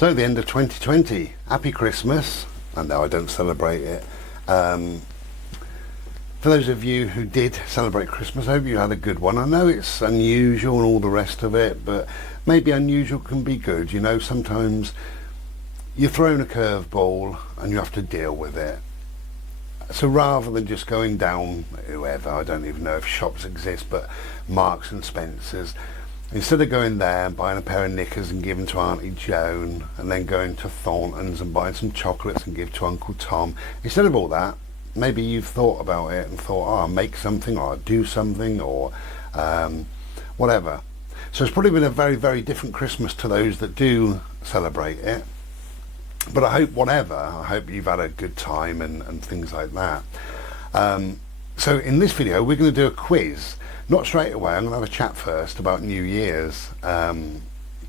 So the end of 2020. Happy Christmas. I know I don't celebrate it. For those of you who did celebrate Christmas, I hope you had a good one. I know it's unusual and all the rest of it, but maybe unusual can be good. You know, sometimes you're thrown a curveball and you have to deal with it. So rather than just going down whoever, I don't even know if shops exist, but Marks and Spencer's, instead of going there and buying a pair of knickers and giving to Auntie Joan, and then going to Thornton's and buying some chocolates and give to Uncle Tom, instead of all that, maybe you've thought about it and thought, oh, I'll make something, or I'll do something, or whatever. So it's probably been a very, very different Christmas to those that do celebrate it. But I hope you've had a good time and things like that. So in this video, we're going to do a quiz. Not straight away, I'm going to have a chat first about New Year's. A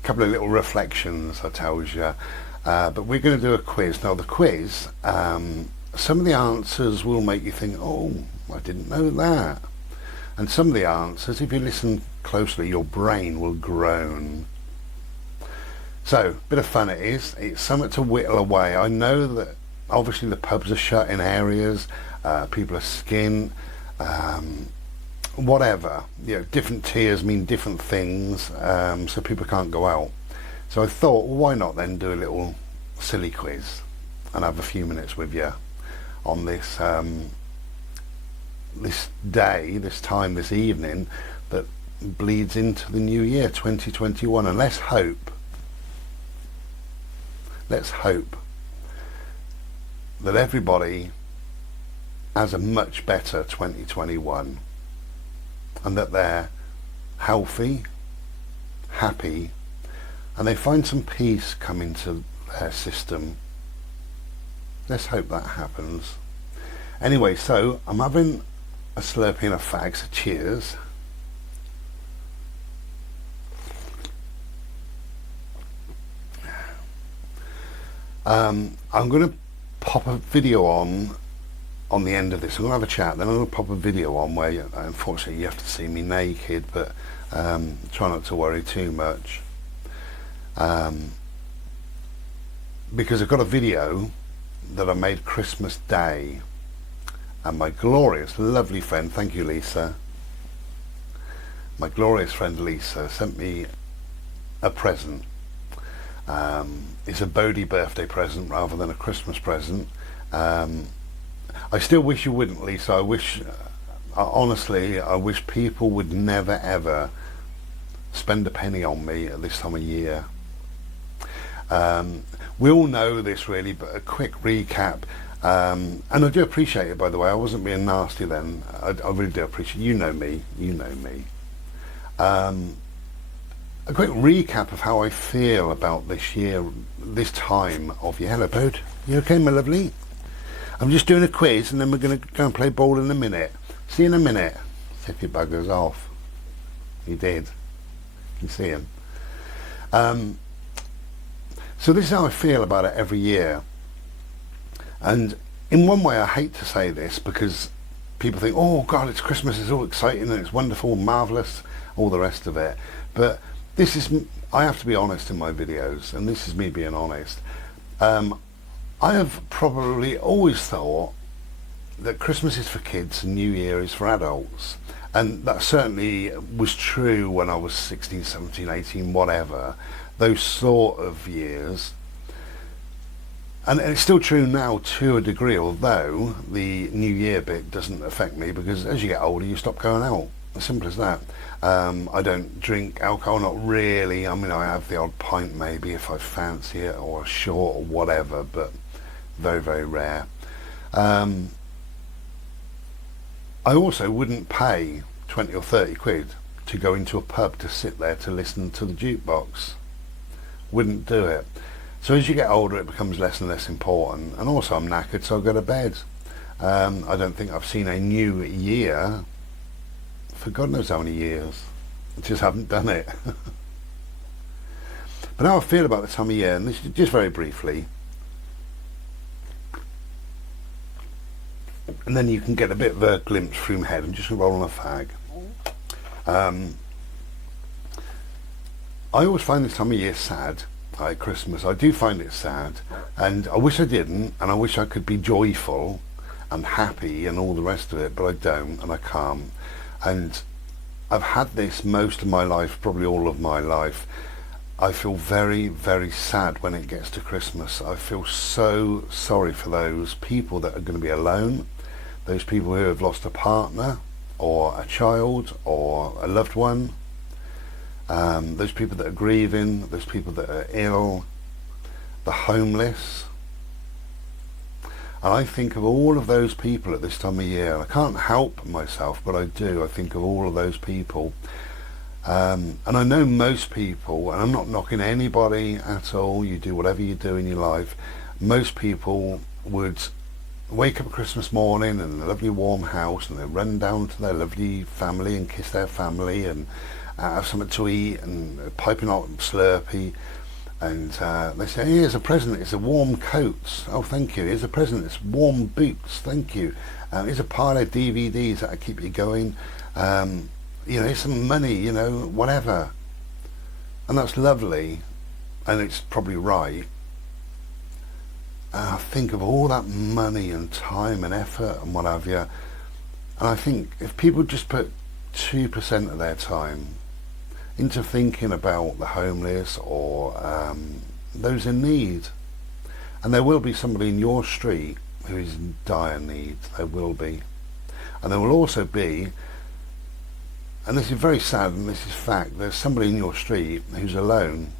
couple of little reflections, I tells you. But we're going to do a quiz. Now the quiz, some of the answers will make you think, oh, I didn't know that. And some of the answers, if you listen closely, your brain will groan. So, bit of fun it is. It's something to whittle away. I know that obviously the pubs are shut in areas, people are skint, whatever. You know, different tiers mean different things, so people can't go out. So I thought, well, why not then do a little silly quiz and have a few minutes with you on this this day, this time, this evening that bleeds into the new year 2021, and let's hope that everybody has a much better 2021 and that they're healthy, happy, and they find some peace come into their system. Let's hope that happens. Anyway, so I'm having a Slurpee and a fag, so cheers. I'm going to pop a video on the end of this. I'm going to have a chat, then I'm going to pop a video on where unfortunately you have to see me naked, but try not to worry too much, because I've got a video that I made Christmas Day, and my glorious lovely friend, thank you Lisa, my glorious friend Lisa sent me a present. It's a Bodhi birthday present rather than a Christmas present. I still wish you wouldn't, Lisa. I wish, honestly, I wish people would never ever spend a penny on me at this time of year. We all know this really, but a quick recap. And I do appreciate it, by the way. I wasn't being nasty then. I really do appreciate it. You know me. A quick recap of how I feel about this year, this time of year. Hello, Bod. You okay, my lovely? I'm just doing a quiz and then we're going to go and play ball in a minute. See you in a minute. See if your bugger's off. He did. You can see him. So this is how I feel about it every year. And in one way I hate to say this because people think, oh God, it's Christmas, it's all exciting and it's wonderful, marvellous, all the rest of it. But this is, I have to be honest in my videos, and this is me being honest. I have probably always thought that Christmas is for kids and New Year is for adults. And that certainly was true when I was 16, 17, 18, whatever, those sort of years. And it's still true now to a degree, although the New Year bit doesn't affect me because as you get older you stop going out. As simple as that. I don't drink alcohol, not really. I mean, I have the odd pint maybe if I fancy it, or a short or whatever, but very, very rare. I also wouldn't pay 20 or 30 quid to go into a pub to sit there to listen to the jukebox. Wouldn't do it. So as you get older it becomes less and less important, and also I'm knackered, so I'll go to bed. I don't think I've seen a new year for God knows how many years. I just haven't done it. But how I feel about this time of year, and this is just very briefly, and then you can get a bit of a glimpse through my head. I'm just going to roll on a fag. I always find this time of year sad at Christmas. I do find it sad, and I wish I didn't, and I wish I could be joyful and happy and all the rest of it, but I don't, and I can't. And I've had this most of my life, probably all of my life. I feel very, very sad when it gets to Christmas. I feel so sorry for those people that are going to be alone, those people who have lost a partner or a child or a loved one, those people that are grieving, those people that are ill, the homeless. And I think of all of those people at this time of year. I can't help myself, but I do. I think of all of those people. And I know most people, and I'm not knocking anybody at all, you do whatever you do in your life, most people would wake up Christmas morning in a lovely warm house, and they run down to their lovely family and kiss their family and have something to eat and piping hot Slurpee. And they say, here's a present, it's a warm coat. Oh, thank you. Here's a present, it's warm boots. Thank you. Here's a pile of DVDs that'll keep you going. Here's some money, whatever. And that's lovely. And it's probably right. And I think of all that money and time and effort and what have you. And I think if people just put 2% of their time into thinking about the homeless or those in need, and there will be somebody in your street who is in dire need, there will be, and there will also be, and this is very sad and this is fact, there's somebody in your street who's alone,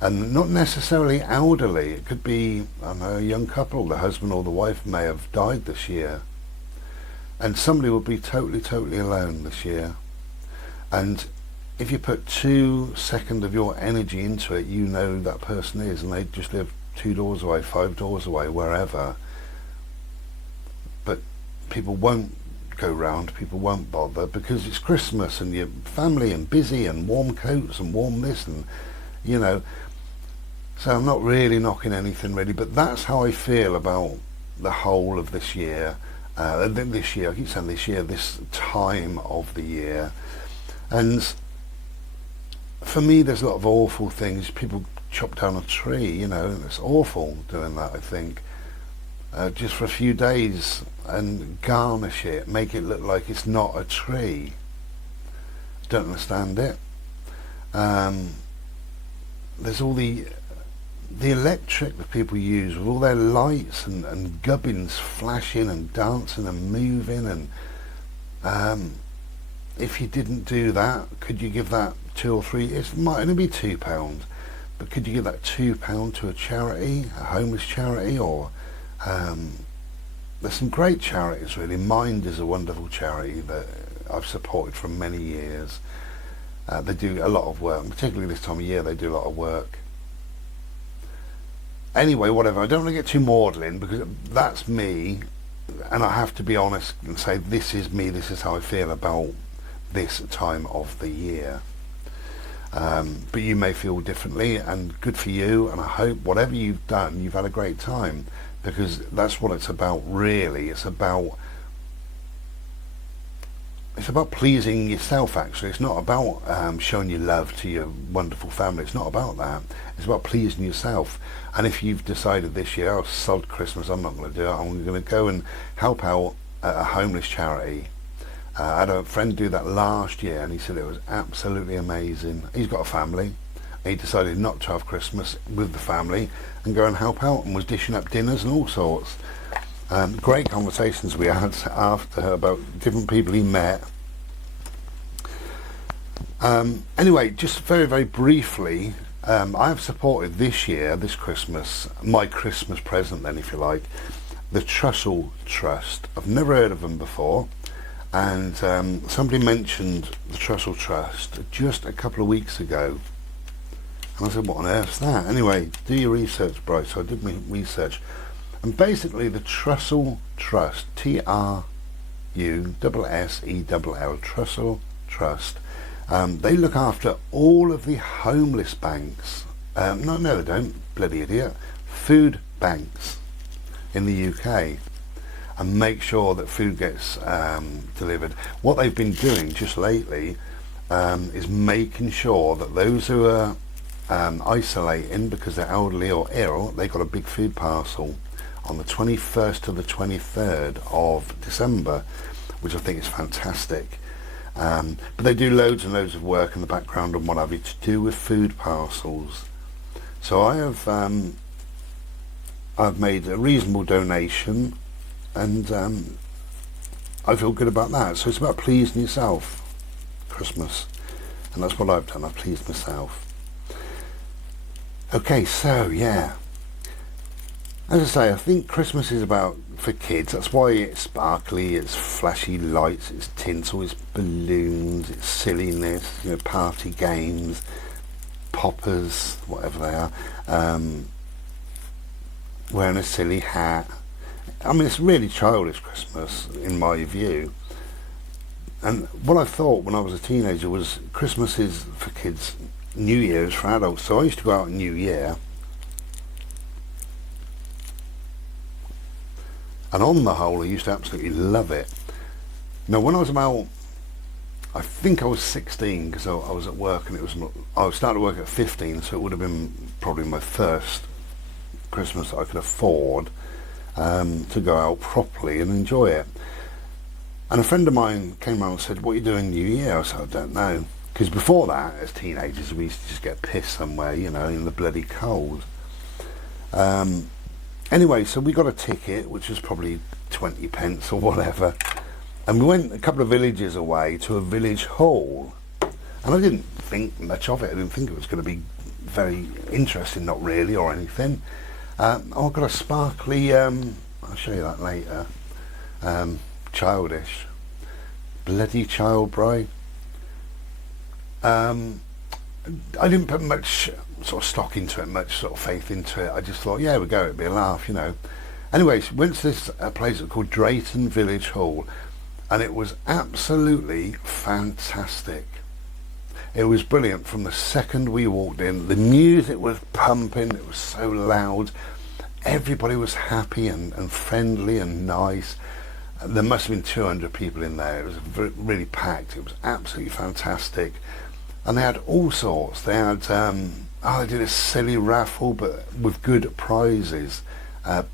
and not necessarily elderly. It could be, I don't know, a young couple, the husband or the wife may have died this year, and somebody will be totally alone this year. And if you put 2 seconds of your energy into it, you know who that person is, and they just live 2 doors away, 5 doors away, wherever. But people won't go round, people won't bother, because it's Christmas and you're family and busy and warm coats and warm this and, So I'm not really knocking anything really, but that's how I feel about the whole of this year. I keep saying this year, this time of the year. And for me, there's a lot of awful things. People chop down a tree, and it's awful doing that, I think. Just for a few days and garnish it, make it look like it's not a tree. Don't understand it. There's all the electric that people use with all their lights and gubbins flashing and dancing and moving, and if you didn't do that, could you give that 2 or 3, it might only be £2, but could you give that £2 to a charity, a homeless charity, or there's some great charities really. Mind is a wonderful charity that I've supported for many years. They do a lot of work, particularly this time of year they do a lot of work. Anyway, whatever, I don't want to get too maudlin, because that's me, and I have to be honest and say this is me, this is how I feel about this time of the year. But you may feel differently, and good for you, and I hope whatever you've done, you've had a great time, because that's what it's about really. It's about pleasing yourself, actually. It's not about showing your love to your wonderful family. It's not about that. It's about pleasing yourself. And if you've decided this year, oh, sod Christmas, I'm not going to do it, I'm going to go and help out at a homeless charity. I had a friend do that last year, and he said it was absolutely amazing. He's got a family. He decided not to have Christmas with the family and go and help out, and was dishing up dinners and all sorts. Great conversations we had after about different people he met. Anyway, just very, very briefly, I have supported this year, this Christmas, my Christmas present then, if you like, the Trussell Trust. I've never heard of them before. And somebody mentioned the Trussell Trust just a couple of weeks ago, and I said, what on earth's that? Anyway, do your research, Bryce. So I did my research, and basically the Trussell Trust, Trussell, Trussell Trust, they look after all of the homeless banks, no they don't, bloody idiot, food banks in the UK, and make sure that food gets delivered. What they've been doing just lately is making sure that those who are isolating because they're elderly or ill, they got a big food parcel on the 21st to the 23rd of December, which I think is fantastic. But they do loads and loads of work in the background and what have you to do with food parcels. So I've made a reasonable donation, and I feel good about that. So it's about pleasing yourself, Christmas, and that's what I've done. I've pleased myself. Okay, so yeah, as I say, I think Christmas is about for kids. That's why it's sparkly, it's flashy lights, it's tinsel, it's balloons, it's silliness, party games, poppers, whatever they are, wearing a silly hat. I mean, it's really childish Christmas in my view. And what I thought when I was a teenager was Christmas is for kids, New Year is for adults. So I used to go out on New Year, and on the whole I used to absolutely love it. Now when I was about, I think I was 16, because I was at work, and I was starting to work at 15, so it would have been probably my first Christmas that I could afford to go out properly and enjoy it. And a friend of mine came around and said, "What are you doing New Year?" I said, "I don't know." Because before that, as teenagers, we used to just get pissed somewhere, in the bloody cold. Anyway, so we got a ticket, which was probably 20 pence or whatever, and we went a couple of villages away to a village hall. And I didn't think much of it. I didn't think it was going to be very interesting, not really, or anything. I got a sparkly, I'll show you that later, childish, bloody child bride. I didn't put much sort of stock into it, much sort of faith into it. I just thought, yeah, we go, it'd be a laugh, Anyways, went to this place called Drayton Village Hall, and it was absolutely fantastic. It was brilliant from the second we walked in. The music was pumping, it was so loud. Everybody was happy and friendly and nice. There must have been 200 people in there. It was really packed. It was absolutely fantastic. And they had all sorts. They had, they did a silly raffle, but with good prizes.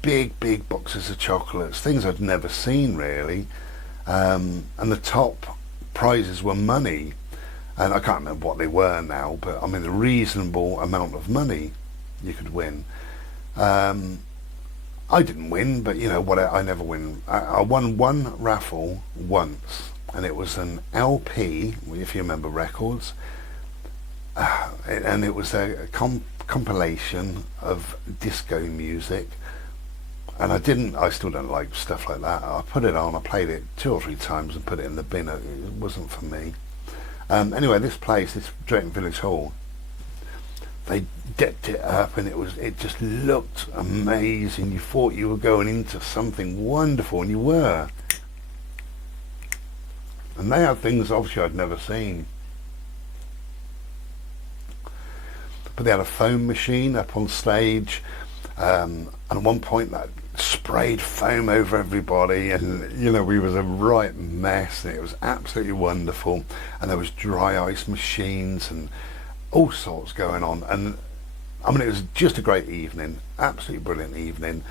Big boxes of chocolates, things I'd never seen really. And the top prizes were money. And I can't remember what they were now, but I mean a reasonable amount of money you could win. I didn't win, but I never win. I won one raffle once, and it was an LP, if you remember records, and it was a compilation of disco music. And I still don't like stuff like that. I put it on, I played it 2 or 3 times and put it in the bin. It wasn't for me. Anyway, this place, this Drayton Village Hall, they decked it up, and it just looked amazing. You thought you were going into something wonderful, and you were. And they had things obviously I'd never seen. But they had a foam machine up on stage, and at one point that sprayed foam over everybody, and we was a right mess, and it was absolutely wonderful. And there was dry ice machines and all sorts going on, and I mean it was just a great evening, absolutely brilliant evening.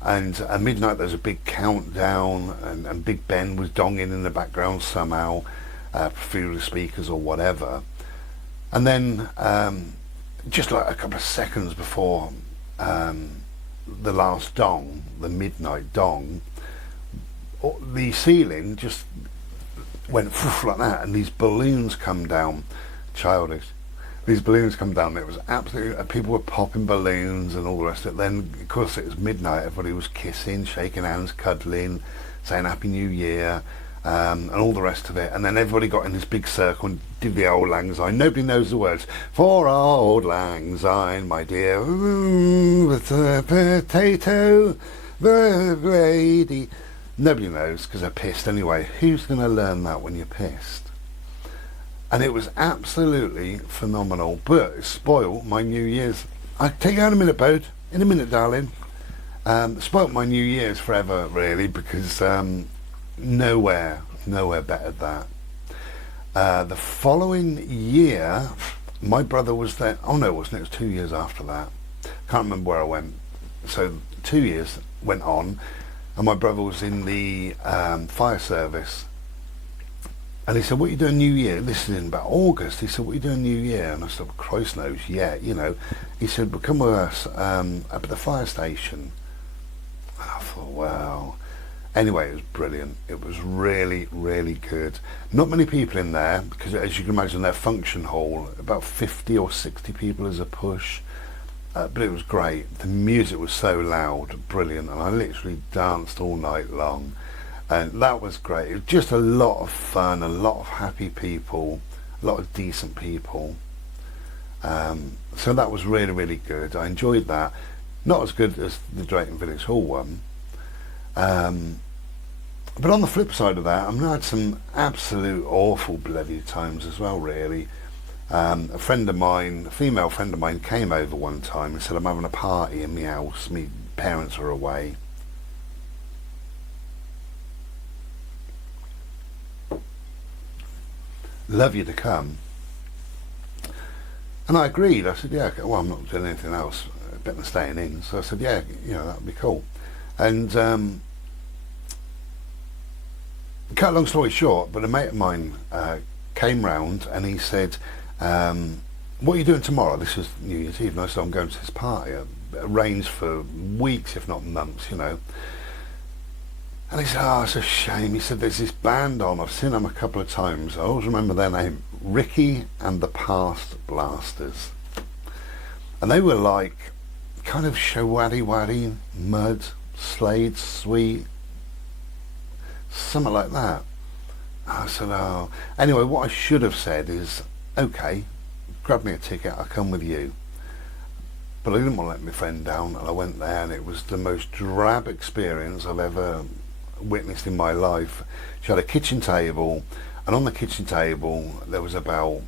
And at midnight there was a big countdown, and Big Ben was donging in the background somehow, through the speakers or whatever. And then just like a couple of seconds before the last dong, the midnight dong, the ceiling just went like that, and these balloons come down. Childish. These balloons come down. It was absolutely, people were popping balloons and all the rest of it. Then of course it was midnight, everybody was kissing, shaking hands, cuddling, saying Happy New Year, and all the rest of it. And then everybody got in this big circle and did the Auld Lang Syne. Nobody knows the words. For Auld Lang Syne, my dear, with a potato, the lady. Nobody knows because they're pissed anyway. Who's going to learn that when you're pissed? And it was absolutely phenomenal, but it spoiled my New Year's. I'll take you out in a minute, Bode. In a minute, darling. Spoiled my New Year's forever, really, because nowhere better than that. The following year, My brother was there. Oh no, it wasn't. It was 2 years after that. Can't remember where I went. So 2 years went on, and my brother was in the fire service. And he said, "What are you doing New Year?" This is in about August. He said, "What are you doing New Year?" And I said, well, "Christ knows, yeah, you know." He said, "Well, come with us up at the fire station." And I thought, wow. Anyway, it was brilliant. It was really, really good. Not many people in there, because as you can imagine, their function hall, about 50 or 60 people as a push. But it was great. The music was so loud, brilliant, and I literally danced all night long. And that was great. It was just a lot of fun, a lot of happy people, a lot of decent people. So that was really, really good. I enjoyed that. Not as good as the Drayton Village Hall one. But on the flip side of that, I had some absolute awful bloody times as well, really. A friend of mine, a female friend of mine, came over one time and said, "I'm having a party in my house. My parents are away. Love you to come." And I agreed. I said, "Yeah, okay. Well, I'm not doing anything else better than staying in." So I said, "Yeah, you know, that'd be cool." And cut a long story short, but a mate of mine came round and he said, "What are you doing tomorrow?" This was New Year's Eve, and I said, "I'm going to this party, arranged for weeks, if not months, you know." And he said, "Oh, it's a shame." He said, "There's this band on, I've seen them a couple of times. I always remember their name, Ricky and the Past Blasters. And they were like kind of showaddy-waddy, mud, Slade, sweet, something like that." I said, "Oh." Anyway, what I should have said is, "Okay, grab me a ticket, I'll come with you." But I didn't want to let my friend down, and I went there, and it was the most drab experience I've ever witnessed in my life. She had a kitchen table, and on the kitchen table there was about,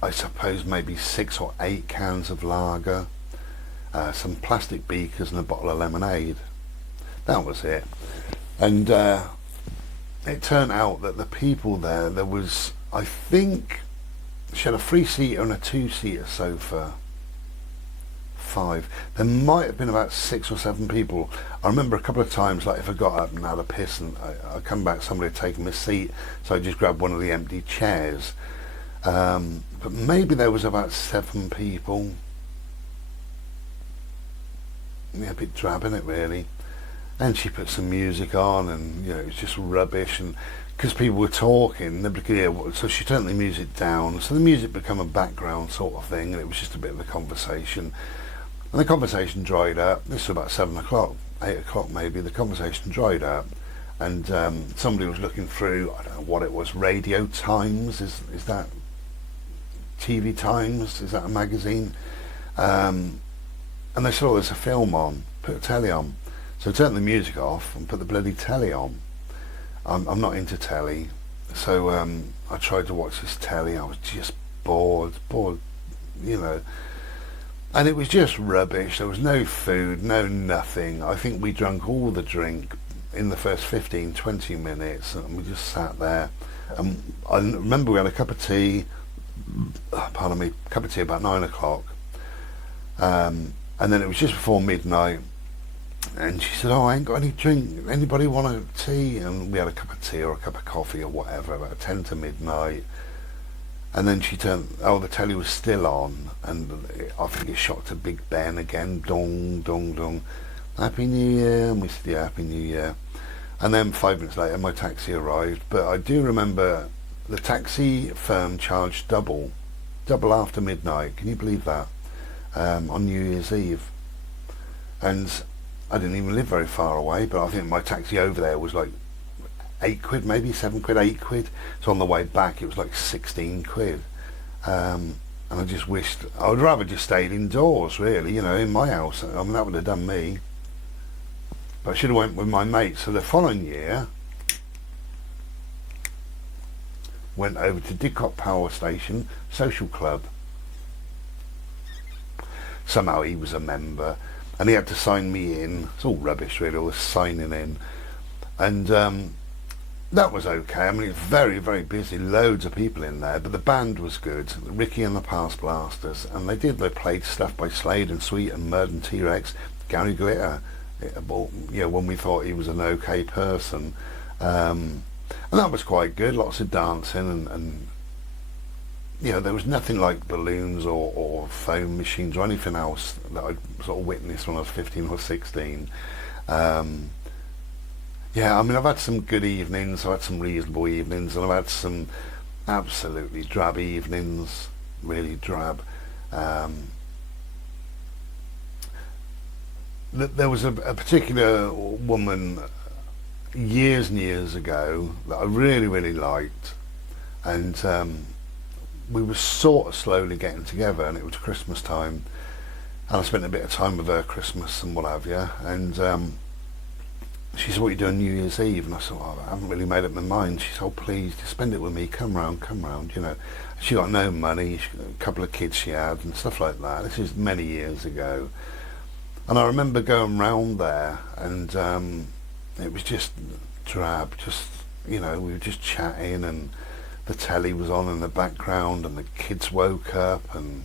I suppose, maybe 6 or 8 cans of lager, some plastic beakers and a bottle of lemonade. That was it. And it turned out that the people there was, I think, she had a 3-seater and a 2-seater sofa. 5. There might have been about 6 or 7 people. I remember a couple of times, like if I got up and had a piss and I come back, somebody had taken my seat, so I just grabbed one of the empty chairs. But maybe there was about 7 people. Yeah, a bit drab in it, really. And she put some music on, and you know, it was just rubbish, and because people were talking, nobody could hear so she turned the music down, so the music became a background sort of thing, and it was just a bit of a conversation. And the conversation dried up. This was about 7 o'clock, 8 o'clock maybe. The conversation dried up, and somebody was looking through, I don't know what it was, Radio Times, is that TV Times, is that a magazine? And they saw there's a film on, put a telly on. So I turned the music off and put the bloody telly on. I'm not into telly, so I tried to watch this telly. I was just bored, you know. And it was just rubbish. There was no food, no nothing. I think we drank all the drink in the first 15, 20 minutes, and we just sat there. I remember we had a cup of tea, cup of tea about 9 o'clock. And then it was just before midnight, and she said, "Oh, I ain't got any drink. Anybody want a tea?" And we had a cup of tea or a cup of coffee or whatever, about 10 to midnight. And then she turned, the telly was still on, and I think it shot to Big Ben again, dong, dong, dong. "Happy New Year," and we said, "Yeah, Happy New Year." And then 5 minutes later, my taxi arrived, but I do remember the taxi firm charged double after midnight. Can you believe that? On New Year's Eve. And I didn't even live very far away, but I think my taxi over there was like 8 quid, maybe 7 quid, 8 quid. So on the way back it was like 16 quid. And I just wished, I would rather just stayed indoors, really, you know, in my house. I mean, that would have done me. But I should have went with my mates. So the following year, went over to Didcot Power Station Social Club. Somehow he was a member, and he had to sign me in. It's all rubbish, really, all this signing in. And that was okay. I mean, it's very, very busy, loads of people in there, but the band was good, Ricky and the Past Blasters, and they played stuff by Slade and Sweet and Murd and T-Rex, Gary Glitter, when we thought he was an okay person, and that was quite good, lots of dancing, and there was nothing like balloons or foam machines or anything else that I'd sort of witnessed when I was 15 or 16. I mean, I've had some good evenings, I've had some reasonable evenings, and I've had some absolutely drab evenings, really drab. There was a particular woman years and years ago that I really, really liked, and we were sort of slowly getting together, and it was Christmas time, and I spent a bit of time with her Christmas and what have you, and she said, "What are you doing New Year's Eve?" And I said, "Well, I haven't really made up my mind." She said, "Oh, please, just spend it with me, come round, She got no money, a couple of kids she had and stuff like that. This is many years ago. And I remember going round there, and it was just drab, we were just chatting, and the telly was on in the background, and the kids woke up, and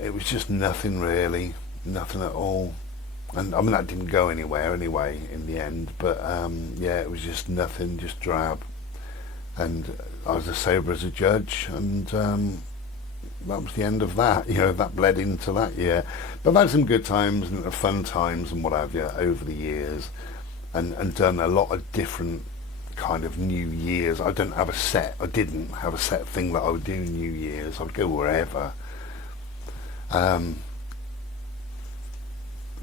it was just nothing really, nothing at all. And I mean, that didn't go anywhere anyway in the end, but it was just nothing, just drab. And I was as sober as a judge, and that was the end of that. That bled into that year. But I've had some good times and fun times and what have you over the years, and done a lot of different kind of New Year's. I didn't have a set thing that I would do New Year's. I would go wherever.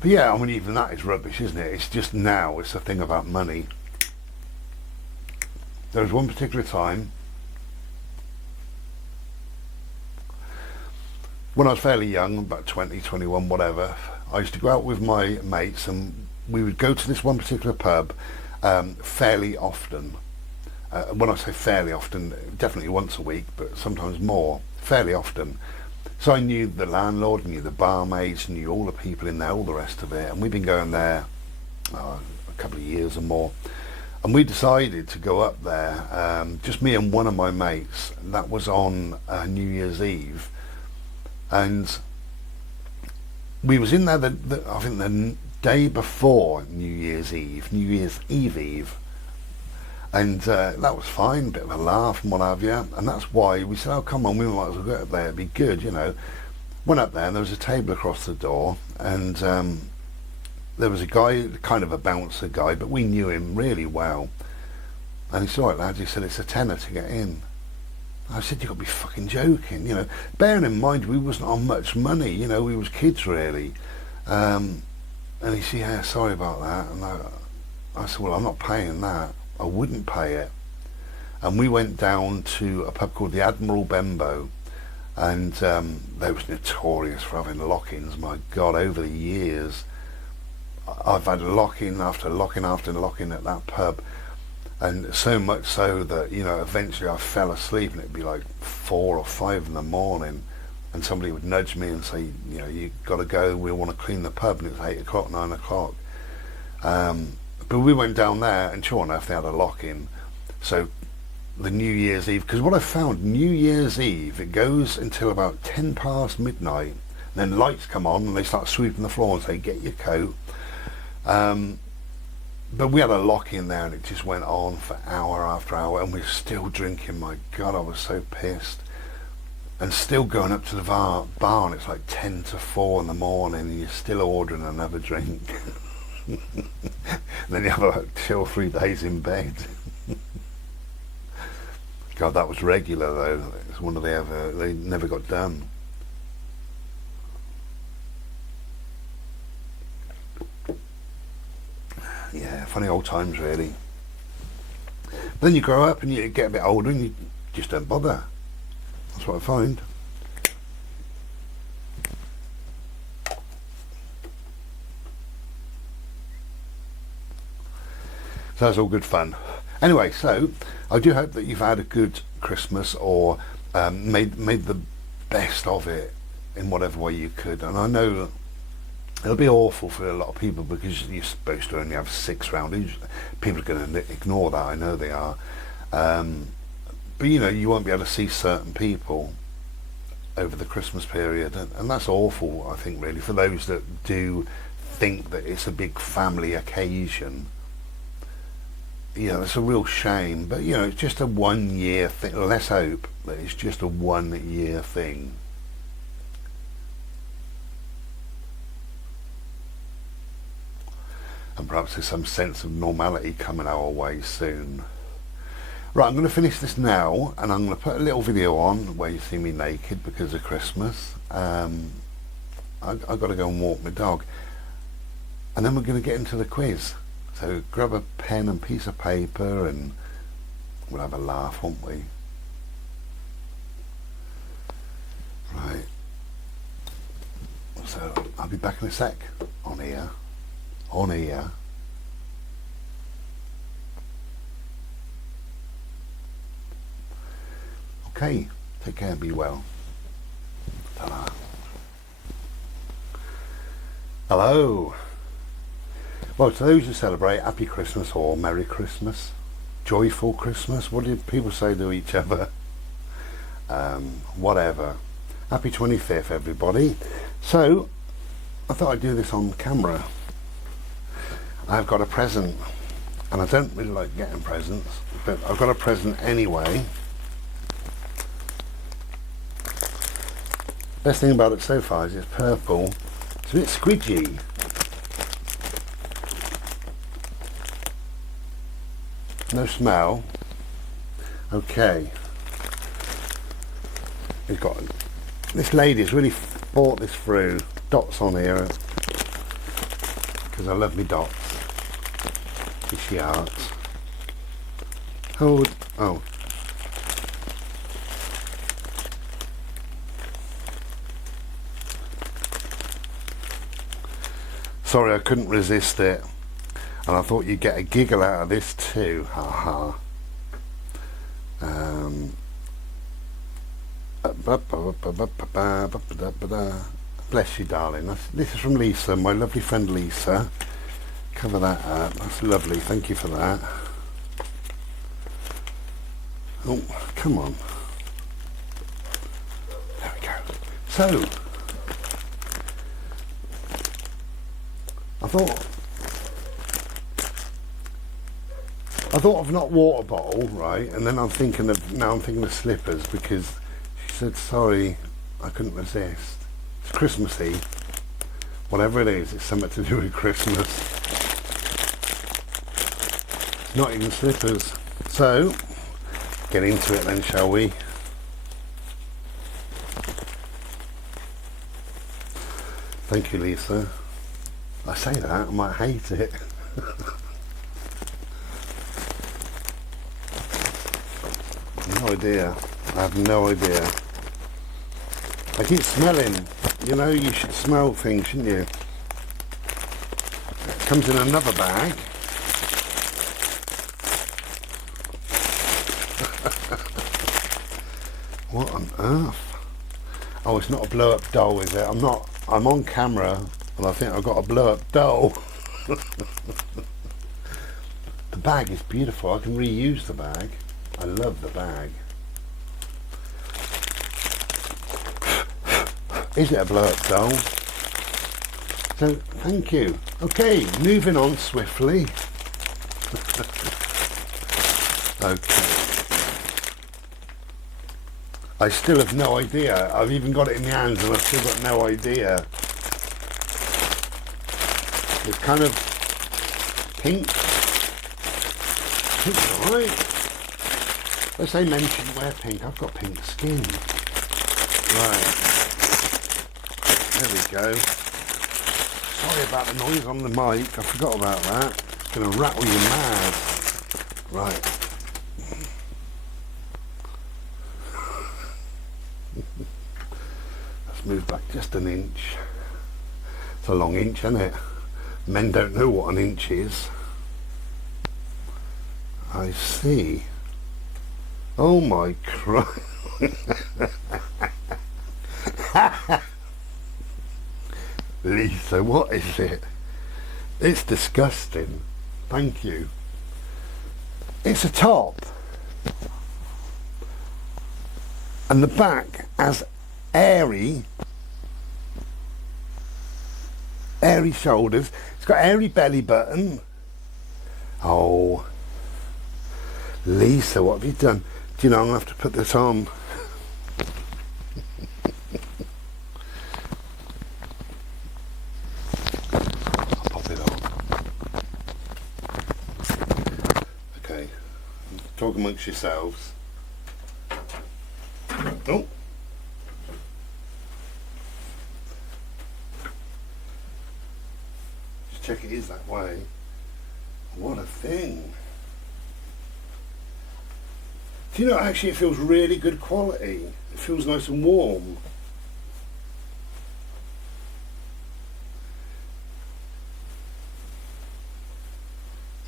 But yeah, I mean, even that is rubbish, isn't it? It's just now, it's a thing about money. There was one particular time when I was fairly young, about 20, 21, whatever, I used to go out with my mates, and we would go to this one particular pub fairly often. When I say fairly often, definitely once a week, but sometimes more, fairly often. So I knew the landlord, knew the barmaids, knew all the people in there, all the rest of it, and we'd been going there a couple of years or more. And we decided to go up there, just me and one of my mates. And that was on New Year's Eve, and we was in there I think the day before New Year's Eve, and that was fine, bit of a laugh and what have you, and that's why we said, "Oh, come on, we might as well go up there, it'd be good, Went up there, and there was a table across the door, and there was a guy, kind of a bouncer guy, but we knew him really well, and he said, "All right, lads," he said, "it's a tenner to get in." I said, "You've got to be fucking joking," bearing in mind we wasn't on much money, we was kids really, and he said, "Yeah, sorry about that," and I said, "Well, I'm not paying that, I wouldn't pay it." And we went down to a pub called the Admiral Benbow, and they was notorious for having lock-ins. My God, over the years I've had lock-in after lock-in after lock-in at that pub, and so much so that eventually I fell asleep, and it'd be like 4 or 5 in the morning, and somebody would nudge me and say, "You got to go, we want to clean the pub," and it's 8 o'clock, 9 o'clock. But we went down there, and sure enough, they had a lock-in. So the New Year's Eve, because what I found, New Year's Eve, it goes until about 10 past midnight, and then lights come on, and they start sweeping the floor and say, "Get your coat." But we had a lock-in there, and it just went on for hour after hour, and we were still drinking. My God, I was so pissed. And still going up to the bar, and it's like 10 to 4 in the morning, and you're still ordering another drink. And then you have like 2 or 3 days in bed. God, that was regular though. It's one of they never got done. Yeah, funny old times really. But then you grow up and you get a bit older, and you just don't bother. That's what I find. So that's all good fun. Anyway, so I do hope that you've had a good Christmas, or made the best of it in whatever way you could. And I know It'll be awful for a lot of people because you're supposed to only have 6 rounds. People are going to ignore that, I know they are. But you know, you won't be able to see certain people over the Christmas period, and that's awful, I think, really, for those that do think that it's a big family occasion. You know, it's a real shame, but you know, it's just a 1 year thing. Let's hope that it's just a 1 year thing. And perhaps there's some sense of normality coming our way soon. Right, I'm going to finish this now, and I'm going to put a little video on where you see me naked because of Christmas. I've got to go and walk my dog, and then we're going to get into the quiz. So grab a pen and piece of paper, and we'll have a laugh, won't we? Right. So I'll be back in a sec on here. On here. Okay, take care, be well. Ta-da. Hello. Well, to those who celebrate, Happy Christmas or Merry Christmas, Joyful Christmas, what do people say to each other? Whatever. Happy 25th, everybody. So, I thought I'd do this on camera. I've got a present, and I don't really like getting presents, but I've got a present anyway. Best thing about it so far is it's purple. It's a bit squidgy. No smell. Okay. We've got this lady's really thought this through. Dots on here because I love me dots. Fishy hearts. Oh. Sorry, I couldn't resist it, and I thought you'd get a giggle out of this too. Haha. Bless you, darling. This is from Lisa, my lovely friend Lisa. Cover that up. That's lovely. Thank you for that. Oh, come on. There we go. So, I thought of not water bottle, right? And then now I'm thinking of slippers, because she said, sorry, I couldn't resist. It's Christmassy. Whatever it is, it's something to do with Christmas. Not even slippers. So, get into it then, shall we? Thank you, Lisa. I say that, I might hate it. No idea. I have no idea. I keep smelling. You know, you should smell things, shouldn't you? It comes in another bag. What on earth? Oh, it's not a blow-up doll, is it? I'm on camera, and I think I've got a blow-up doll. The bag is beautiful. I can reuse the bag. I love the bag. Is it a blow-up doll? So, thank you. Okay, moving on swiftly. Okay. I still have no idea. I've even got it in my hands and I've still got no idea. It's kind of pink. Pink's alright. Unless they men shouldn't wear pink. I've got pink skin. Right. There we go. Sorry about the noise on the mic. I forgot about that. It's going to rattle you mad. Right. Let's move back just an inch. It's a long inch, isn't it? Men don't know what an inch is. I see. Oh my Christ. Lisa, what is it? It's disgusting. Thank you. It's a top. And the back has airy shoulders. It's got airy belly button. Oh, Lisa, what have you done? Do you know I'm going to have to put this on? I'll pop it on. Okay, talk amongst yourselves. Oh. Just check it is that way. What a thing. Do you know, actually it feels really good quality. It feels nice and warm.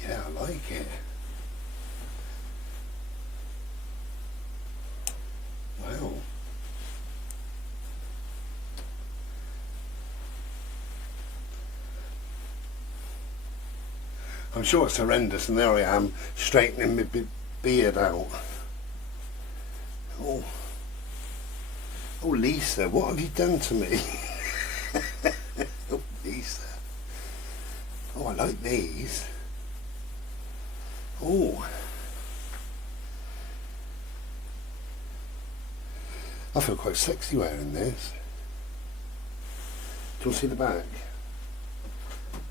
Yeah, I like it. Wow. I'm sure it's horrendous, and there I am straightening my beard out. Oh, oh, Lisa, what have you done to me? Oh, Lisa. Oh, I like these. Oh. I feel quite sexy wearing this. Do you want to see the back?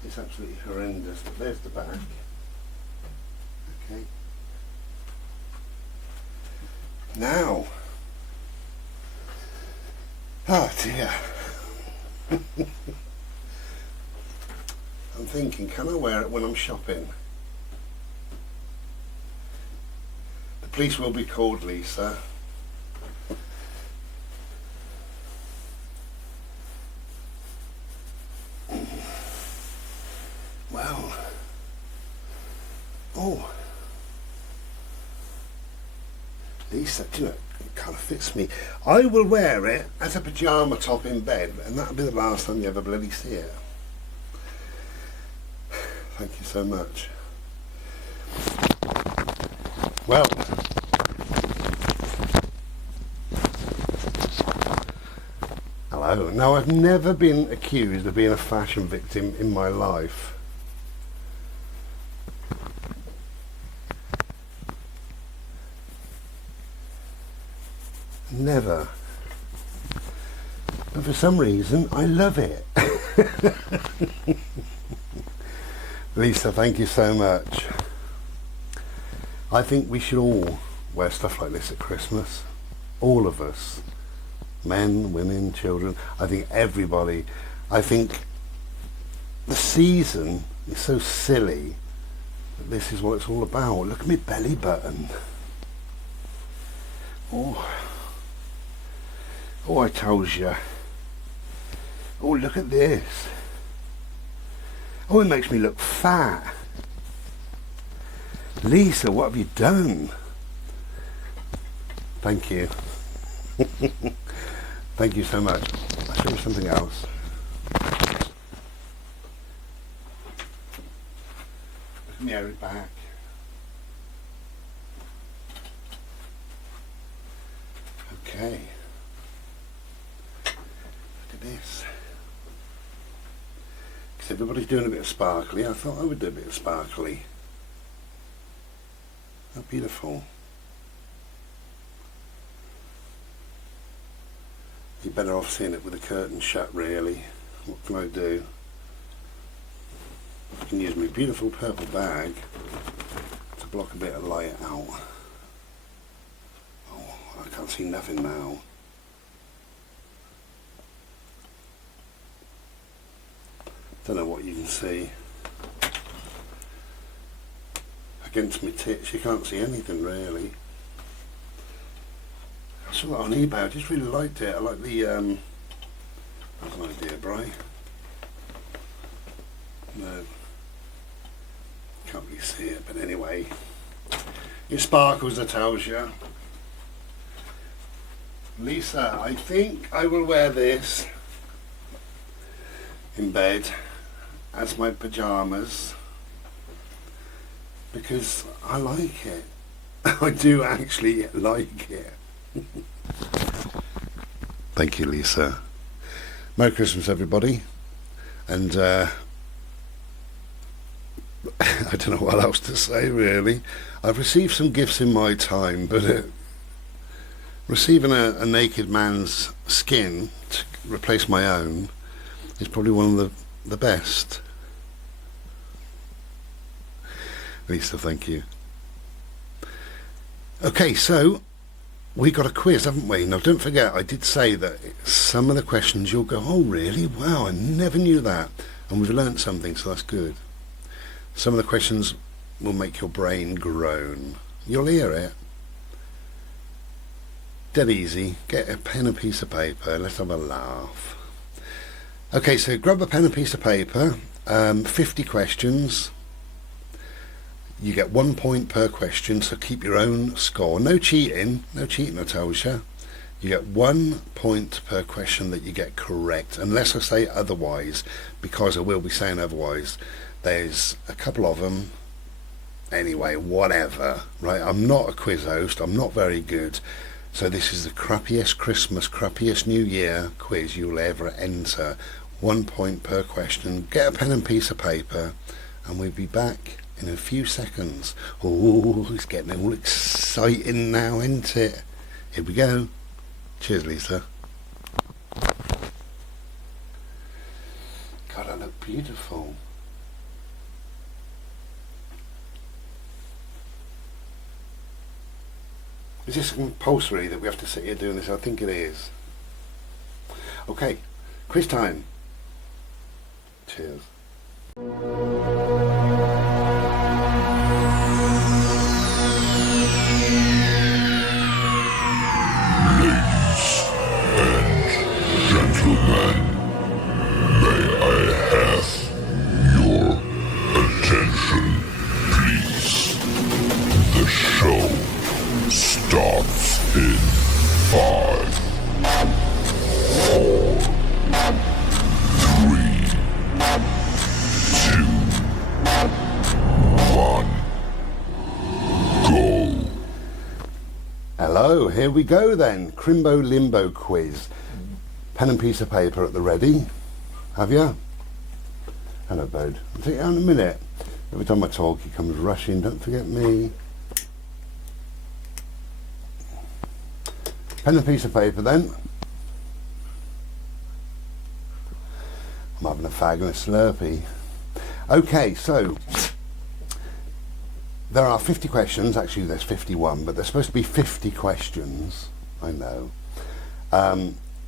It's absolutely horrendous, but there's the back. Okay. Now. Oh dear. I'm thinking, can I wear it when I'm shopping? The police will be called, Lisa. Well, oh, Lisa, do you know, it kind of fits me. I will wear it as a pyjama top in bed, and that'll be the last time you ever bloody see it. Thank you so much. Well, hello. Now, I've never been accused of being a fashion victim in my life. Never. But for some reason, I love it. Lisa, thank you so much. I think we should all wear stuff like this at Christmas. All of us. Men, women, children. I think everybody. I think the season is so silly that this is what it's all about. Look at my belly button. Oh. Oh, I told you. Oh, look at this. Oh, it makes me look fat. Lisa, what have you done? Thank you. Thank you so much. I'll show you something else. Look at me airy back. Okay. This because everybody's doing a bit of sparkly. I thought I would do a bit of sparkly. How beautiful. You're better off seeing it with the curtain shut, really. What can I do? I can use my beautiful purple bag to block a bit of light out. Oh, I can't see nothing now. Don't know what you can see. Against my tits, you can't see anything really. I saw that on eBay. I just really liked it. I like the that's an idea, Bri. No, can't really see it, but anyway, it sparkles, I tells you. Lisa, I think I will wear this in bed as my pyjamas because I like it. I do actually like it. Thank you, Lisa. Merry Christmas, everybody. And I don't know what else to say, really. I've received some gifts in my time, but receiving a naked man's skin to replace my own is probably one of the best. Lisa, thank you. Okay, so we got a quiz, haven't we? Now, don't forget, I did say that some of the questions you'll go, oh, really? Wow, I never knew that. And we've learnt something, so that's good. Some of the questions will make your brain groan. You'll hear it. Dead easy. Get a pen and piece of paper. Let's have a laugh. Okay, so grab a pen and piece of paper. 50 questions. You get 1 point per question, so keep your own score. No cheating, I tells you. You get 1 point per question that you get correct, unless I say otherwise, because I will be saying otherwise. There's a couple of them. Anyway, whatever, right? I'm not a quiz host, I'm not very good. So this is the crappiest Christmas, crappiest New Year quiz you'll ever enter. 1 point per question. Get a pen and piece of paper, and we'll be back in a few seconds. Oh, it's getting all exciting now, isn't it? Here we go. Cheers, Lisa. God, I look beautiful. Is this compulsory that we have to sit here doing this? I think it is. Okay, quiz time. Cheers. Gentlemen, may I have your attention, please? The show starts in 5, 4, 3, 2, 1, go. Hello, here we go then. Chrimbo limbo quiz. Pen and piece of paper at the ready. Have you? Hello, Bode. I'll take you out in a minute. Every time I talk, he comes rushing. Don't forget me. Pen and piece of paper then. I'm having a fag and a Slurpee. Okay, so there are 50 questions. Actually, there's 51, but there's supposed to be 50 questions. I know.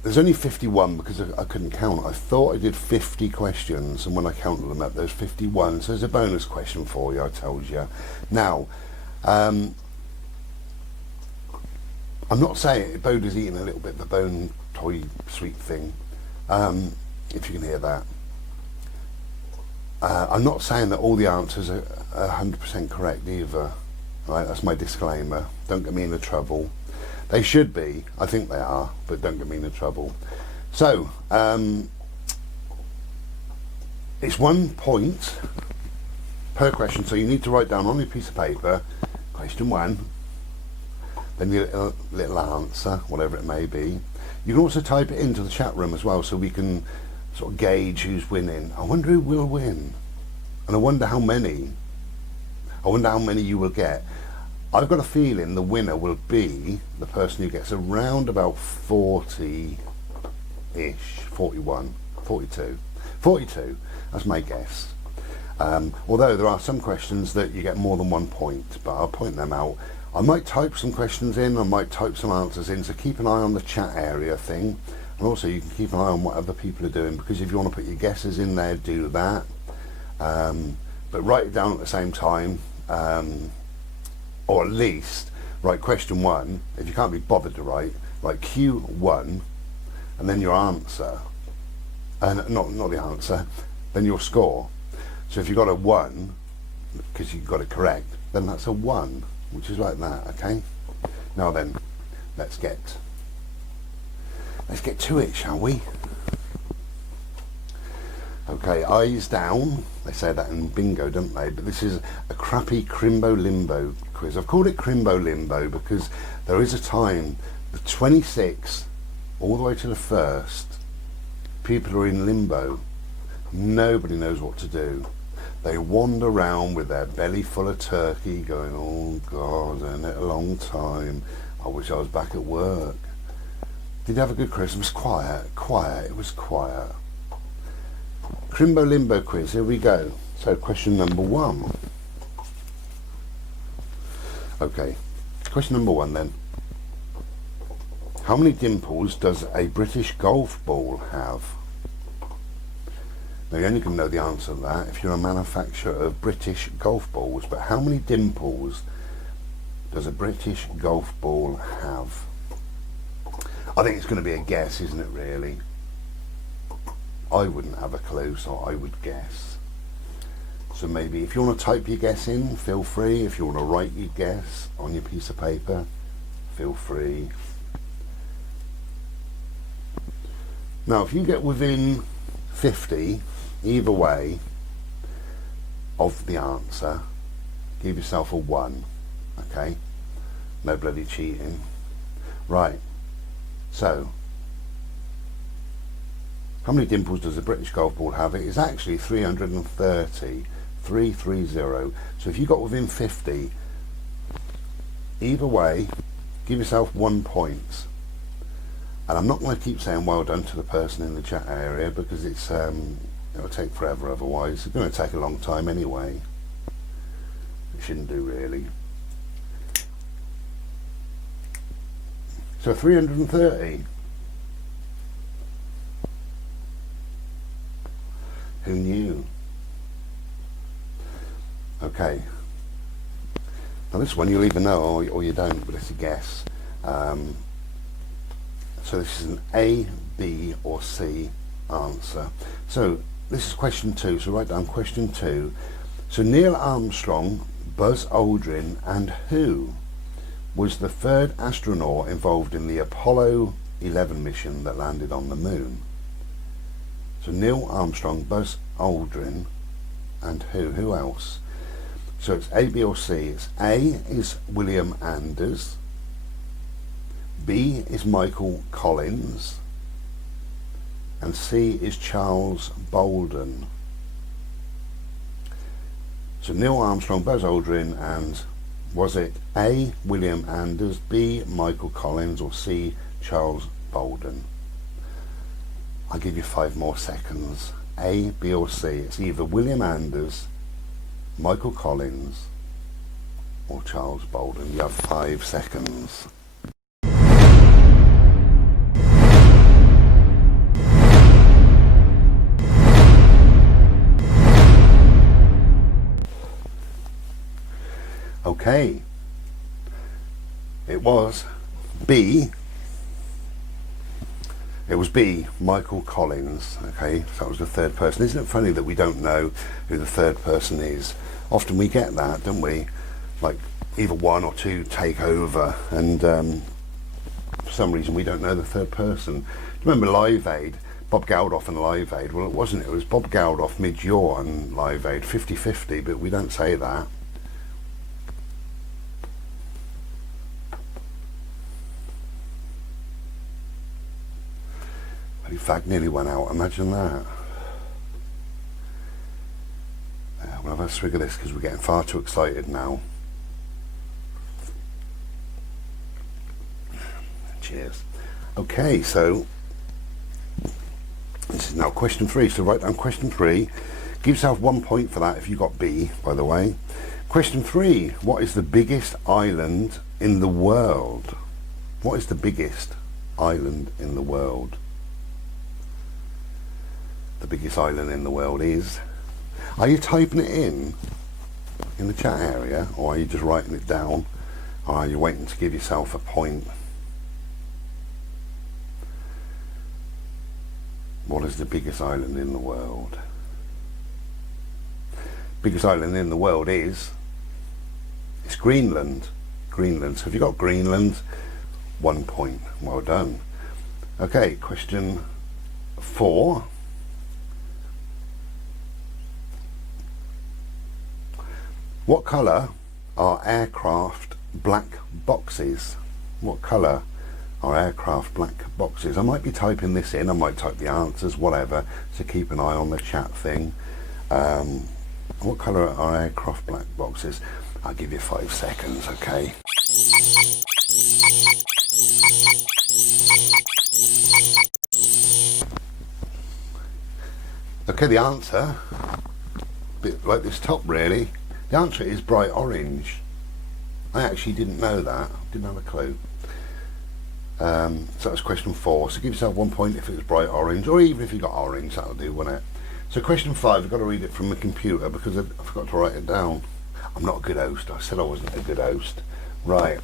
There's only 51 because I couldn't count. I thought I did 50 questions, and when I counted them up, there's 51. So there's a bonus question for you, I told you. Now, I'm not saying Bode is eating a little bit of the bone toy sweet thing, if you can hear that. I'm not saying that all the answers are 100% correct either. Right, that's my disclaimer. Don't get me into trouble. They should be, I think they are, but don't get me into trouble. So, it's 1 point per question, so you need to write down on your piece of paper, question 1, then your little answer, whatever it may be. You can also type it into the chat room as well, so we can sort of gauge who's winning. I wonder who will win, and I wonder how many you will get. I've got a feeling the winner will be the person who gets around about 40-ish, 41, 42. 42, that's my guess. Although there are some questions that you get more than 1 point, but I'll point them out. I might type some questions in, I might type some answers in, so keep an eye on the chat area thing. And also you can keep an eye on what other people are doing, because if you want to put your guesses in there, do that. But write it down at the same time. Or at least write question 1. If you can't be bothered to write Q1 and then your answer, and not the answer, then your score. So if you got a 1 because you got it correct, then that's a 1, which is like that. Okay, now then, let's get to it, shall we? Okay, eyes down. They say that in bingo, don't they? But this is a crappy crimbo limbo quiz. I've called it crimbo limbo because there is a time, the 26th all the way to the 1st, people are in limbo. Nobody knows what to do. They wander around with their belly full of turkey going, oh God, isn't it a long time? I wish I was back at work. Did you have a good Christmas? Quiet, it was quiet. Crimbo limbo quiz, here we go. So question number 1. Okay, question number 1 then. How many dimples does a British golf ball have? Now, you only can know the answer to that if you're a manufacturer of British golf balls, but how many dimples does a British golf ball have? I think it's going to be a guess, isn't it, really? I wouldn't have a clue, so I would guess. So maybe if you want to type your guess in, feel free. If you want to write your guess on your piece of paper, feel free. Now, if you get within 50, either way, of the answer, give yourself a 1, okay? No bloody cheating. Right, so, how many dimples does a British golf ball have? It is actually 330, 330. So if you got within 50, either way, give yourself 1 point. And I'm not going to keep saying well done to the person in the chat area because it's it'll take forever otherwise. It's going to take a long time anyway. It shouldn't do really. So 330. Who knew? Okay. Now this one you'll either know or you don't, but it's a guess. So this is an A, B or C answer. So this is question 2, so write down question 2. So Neil Armstrong, Buzz Aldrin and who was the 3rd astronaut involved in the Apollo 11 mission that landed on the moon? So Neil Armstrong, Buzz Aldrin and who else? So it's A, B or C. It's A is William Anders, B is Michael Collins, and C is Charles Bolden. So Neil Armstrong, Buzz Aldrin, and was it A, William Anders, B, Michael Collins, or C, Charles Bolden? I'll give you 5 more seconds. A, B or C. It's either William Anders, Michael Collins, or Charles Bolden. You have 5 seconds. Okay, it was B. It was B, Michael Collins. Okay, so that was the 3rd person. Isn't it funny that we don't know who the 3rd person is? Often we get that, don't we? Like either 1 or 2 take over, and for some reason we don't know the 3rd person. Do you remember Live Aid? Bob Geldof and Live Aid? Well, it wasn't. It was Bob Geldof, Midge Ure and Live Aid, 50-50, but we don't say that. Fag nearly went out, imagine that. We'll have a swig of this because we're getting far too excited now. Cheers. Okay, so this is now question 3, so write down question 3. Give yourself 1 point for that if you got B, by the way. Question 3, what is the biggest island in the world? What is the biggest island in the world? The biggest island in the world is. Are you typing it in the chat area, or are you just writing it down, or are you waiting to give yourself a point? What is the biggest island in the world? Biggest island in the world is, it's Greenland. Greenland. So if you got Greenland, 1 point. Well done. Okay, question 4. What colour are aircraft black boxes? What colour are aircraft black boxes? I might be typing this in, I might type the answers, whatever, so keep an eye on the chat thing. What colour are aircraft black boxes? I'll give you 5 seconds, okay? Okay, the answer, a bit like this top really, the answer is bright orange. I actually didn't know that, didn't have a clue. So that was question 4, so give yourself 1 point if it was bright orange, or even if you got orange, that'll do, won't it? So question 5, I've got to read it from the computer because I forgot to write it down. I'm not a good host, I said I wasn't a good host. Right.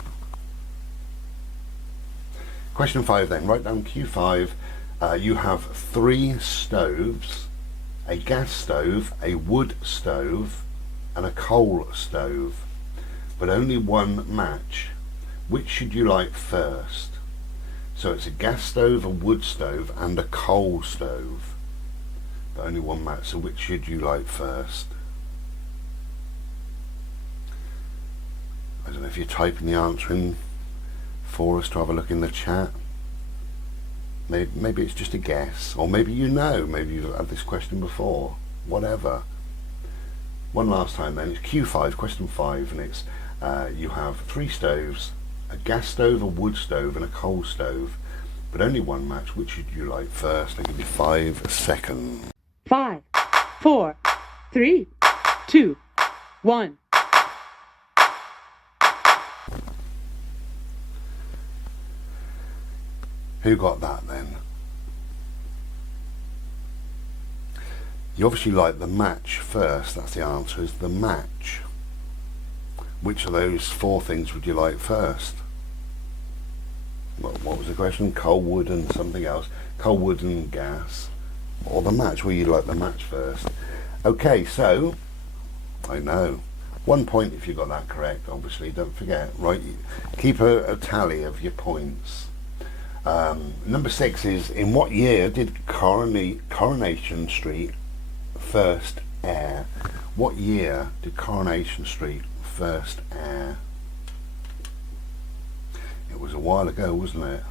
Question 5 then, write down Q5. You have 3 stoves, a gas stove, a wood stove and a coal stove, but only one match. Which should you light first? So it's a gas stove, a wood stove and a coal stove, but only one match, so which should you light first? I don't know if you're typing the answer in for us to have a look in the chat. Maybe it's just a guess, or maybe you know, maybe you've had this question before, whatever. One last time then, it's Q5, question 5, and it's you have 3 stoves, a gas stove, a wood stove and a coal stove, but only one match. Which should you light first? I'll give you 5 seconds. 5, 4, 3, 2, 1. Who got that then? You obviously light the match first, that's the answer, is the match. Which of those 4 things would you light first? What was the question? Coal, wood and something else. Coal, wood and gas. Or the match, will you light the match first? Okay, so, I know. 1 point if you got that correct, obviously, don't forget. Right, keep a tally of your points. Number 6 is, in what year did Coronation Street first air? What year did Coronation Street first air? It was a while ago, wasn't it?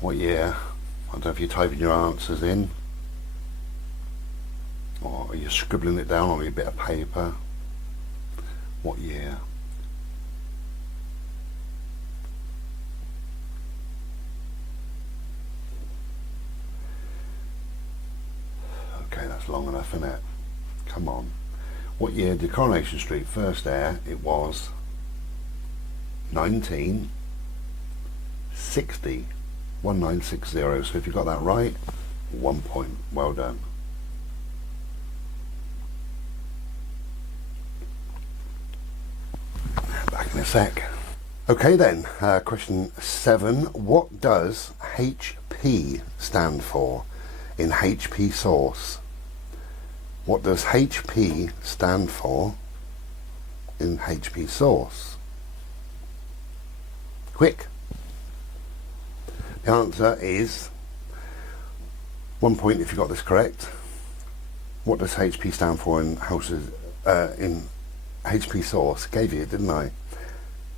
What year? I don't know if you're typing your answers in, or are you scribbling it down on a bit of paper. What year? Okay, that's long enough, isn't it? Come on. What year did Coronation Street first air? It was 1960. 1960. So if you got that right, 1 point. Well done. Back in a sec. Okay then, question 7. What does HP stand for in HP sauce? What does HP stand for in HP sauce? Quick. The answer is 1 point if you got this correct. What does HP stand for in in HP sauce? Gave you it, didn't I?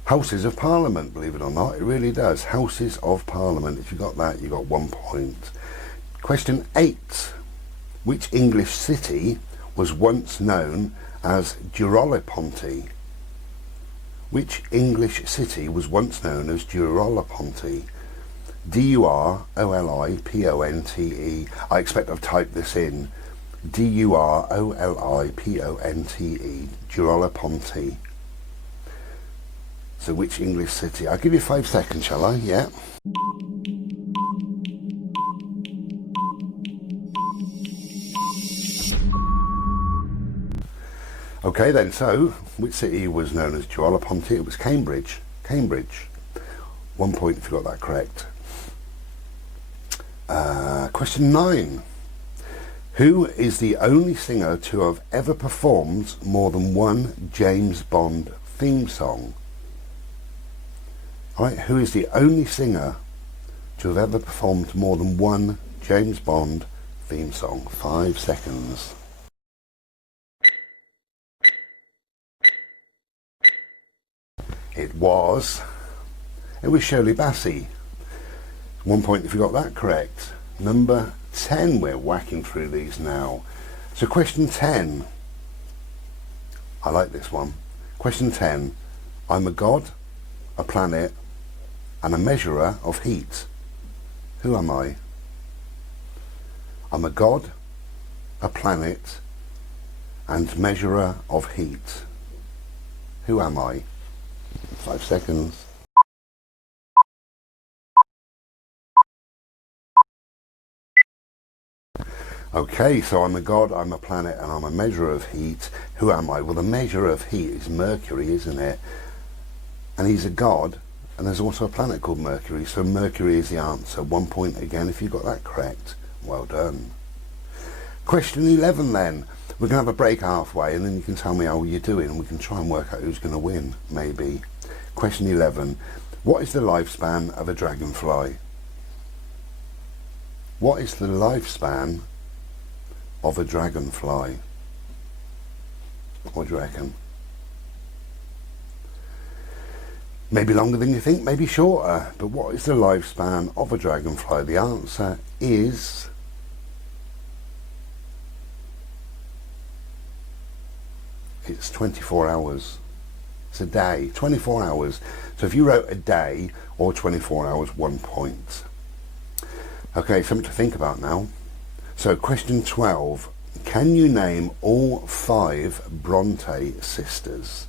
Houses of Parliament, believe it or not, it really does. Houses of Parliament. If you got that, you got 1 point. Question 8. Which English city was once known as Girolopont? Which English city was once known as Girolopont? D-U-R-O-L-I-P-O-N-T-E. I expect I've typed this in. D-U-R-O-L-I-P-O-N-T-E. Girolopont. So which English city? I'll give you 5 seconds, shall I? Yeah. Okay then, so which city was known as Girolopont? It was Cambridge. Cambridge. 1 point if you got that correct. Question 9. Who is the only singer to have ever performed more than one James Bond theme song? Right, who is the only singer to have ever performed more than one James Bond theme song? 5 seconds. It was Shirley Bassey. 1 point if you got that correct. Number 10, we're whacking through these now. So question 10. I like this one. Question 10. I'm a god, a planet, and a measurer of heat. Who am I? I'm a god, a planet, and measurer of heat. Who am I? 5 seconds. Okay, so I'm a god, I'm a planet, and I'm a measure of heat. Who am I? Well, the measure of heat is Mercury, isn't it? And he's a god, and there's also a planet called Mercury, so Mercury is the answer. 1 point again if you got that correct. Well done. Question 11 then. We're going to have a break halfway, and then you can tell me how you're doing, and we can try and work out who's going to win, maybe. Question 11. What is the lifespan of a dragonfly? What is the lifespan of a dragonfly? What do you reckon? Maybe longer than you think, maybe shorter, but what is the lifespan of a dragonfly? The answer is it's 24 hours. It's a day, 24 hours. So if you wrote a day or 24 hours, 1 point. Okay, something to think about now. So question 12, can you name all 5 Bronte sisters?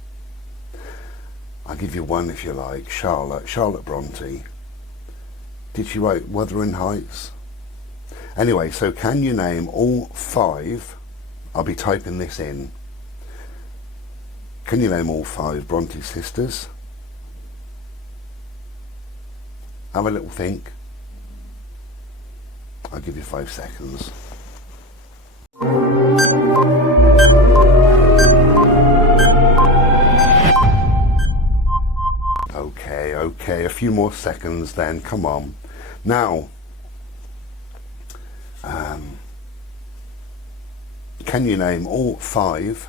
I'll give you one if you like. Charlotte Bronte. Did she write Wuthering Heights? Anyway, so can you name all 5? I'll be typing this in. Can you name all 5 Bronte sisters? Have a little think. I'll give you 5 seconds. Okay, a few more seconds then, come on. Now, can you name all 5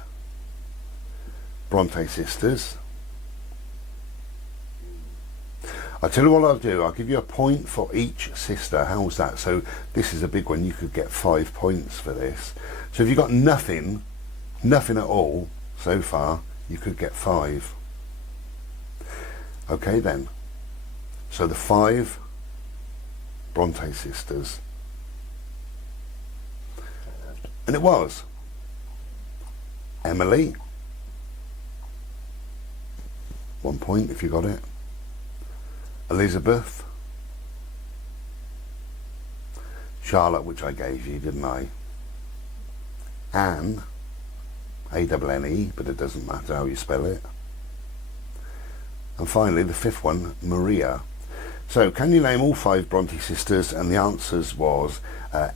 Bronte sisters? I'll tell you what I'll do, I'll give you a point for each sister. How's that? So this is a big one, you could get 5 points for this. So if you've got nothing at all so far, you could get 5. Okay then, so the 5 Bronte sisters, and it was Emily, 1 point if you got it, Elizabeth, Charlotte, which I gave you, didn't I, Anne, A-N-N-E, but it doesn't matter how you spell it, and finally the 5th one, Maria. So can you name all 5 Bronte sisters? And the answers was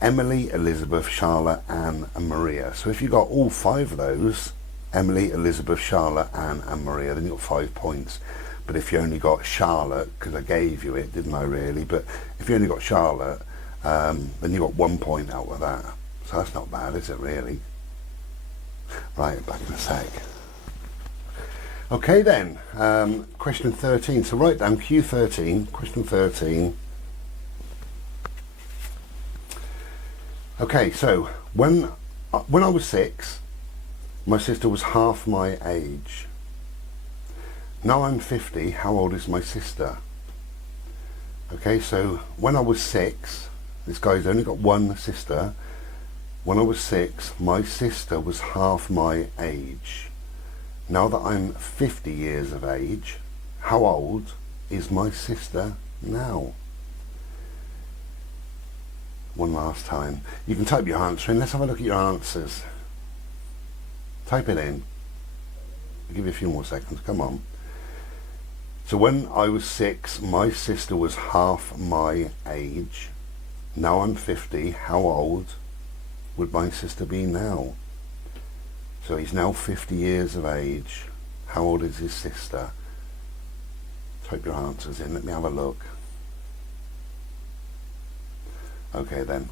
Emily, Elizabeth, Charlotte, Anne and Maria. So if you got all 5 of those, Emily, Elizabeth, Charlotte, Anne and Maria, then you got 5 points. But if you only got Charlotte, because I gave you it, didn't I really, but if you only got Charlotte, then you got 1 point out of that. So that's not bad, is it really? Right, back in a sec. Okay then, question 13. So write down Q13, question 13. Okay, so when I was 6, my sister was half my age. Now I'm 50, how old is my sister? Okay, so when I was 6, this guy's only got 1 sister. When I was 6, my sister was half my age. Now that I'm 50 years of age, how old is my sister now? One last time. You can type your answer in. Let's have a look at your answers. Type it in. I'll give you a few more seconds. Come on. So when I was 6, my sister was half my age. Now I'm 50. How old would my sister be now? So he's now 50 years of age. How old is his sister? Type your answers in. Let me have a look. Okay then.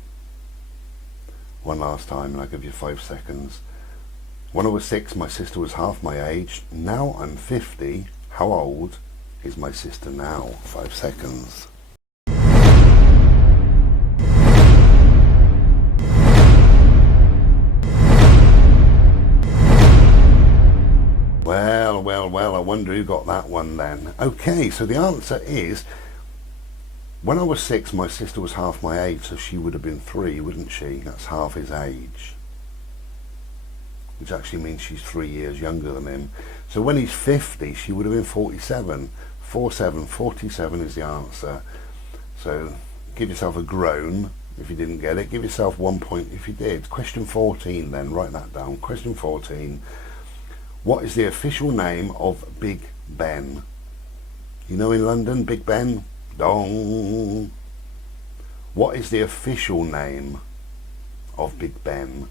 One last time and I'll give you 5 seconds. When I was 6, my sister was half my age. Now I'm 50. How old is my sister now? 5 seconds. Well, I wonder who got that one then. Okay, so the answer is, when I was 6, my sister was half my age, so she would have been 3, wouldn't she? That's half his age. Which actually means she's 3 years younger than him. So when he's 50, she would have been 47. 47 is the answer. So give yourself a groan if you didn't get it. Give yourself 1 point if you did. Question 14 then, write that down. Question 14. What is the official name of Big Ben? You know in London, Big Ben? Dong. What is the official name of Big Ben?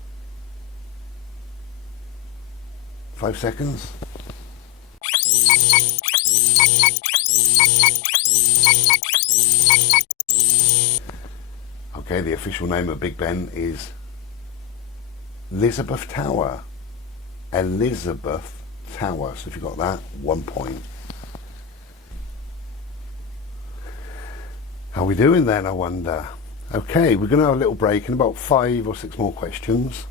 5 seconds. Okay, the official name of Big Ben is Elizabeth Tower. Elizabeth Tower. So if you got that, 1 point. How are we doing then, I wonder? Okay, we're going to have a little break in about 5 or 6 more questions.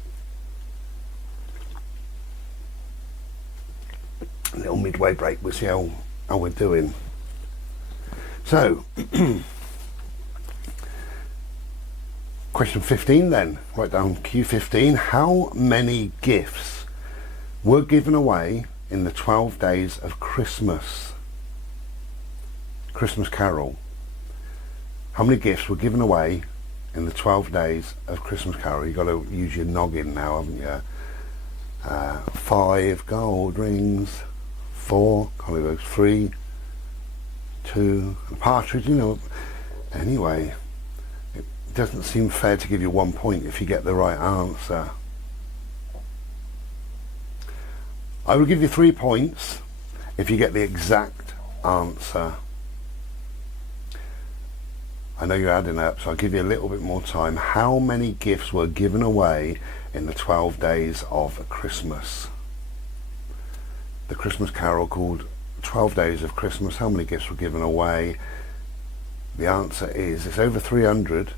A little midway break, we'll see how we're doing. So, question 15 then, write down Q15. How many gifts were given away in the 12 days of Christmas Carol? How many gifts were given away in the 12 days of Christmas Carol? You've got to use your noggin now, haven't you? 5 gold rings, 4 collywokes, 3, 2, a partridge, you know. Anyway, it doesn't seem fair to give you 1 point if you get the right answer. I will give you 3 points if you get the exact answer. I know you're adding up, so I'll give you a little bit more time. How many gifts were given away in the 12 days of Christmas? The Christmas Carol called 12 Days of Christmas. How many gifts were given away? The answer is, it's over 300.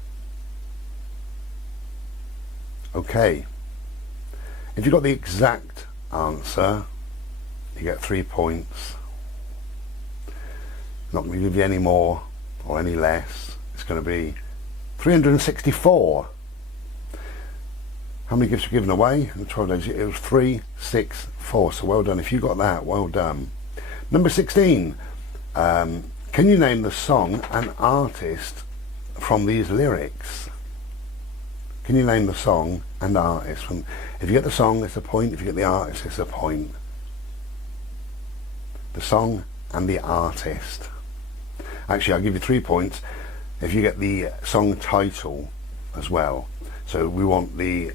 Okay. If you got the exact answer, you get 3 points. Not going to give you any more or any less. It's going to be 364. How many gifts were given away in the 12 days? It was 3, 6, 4. So well done. If you got that, well done. Number 16. Can you name the song and artist from these lyrics? Can you name the song and artist? If you get the song, it's a point. If you get the artist, it's a point. The song and the artist. Actually, I'll give you 3 points if you get the song title as well. So we want the...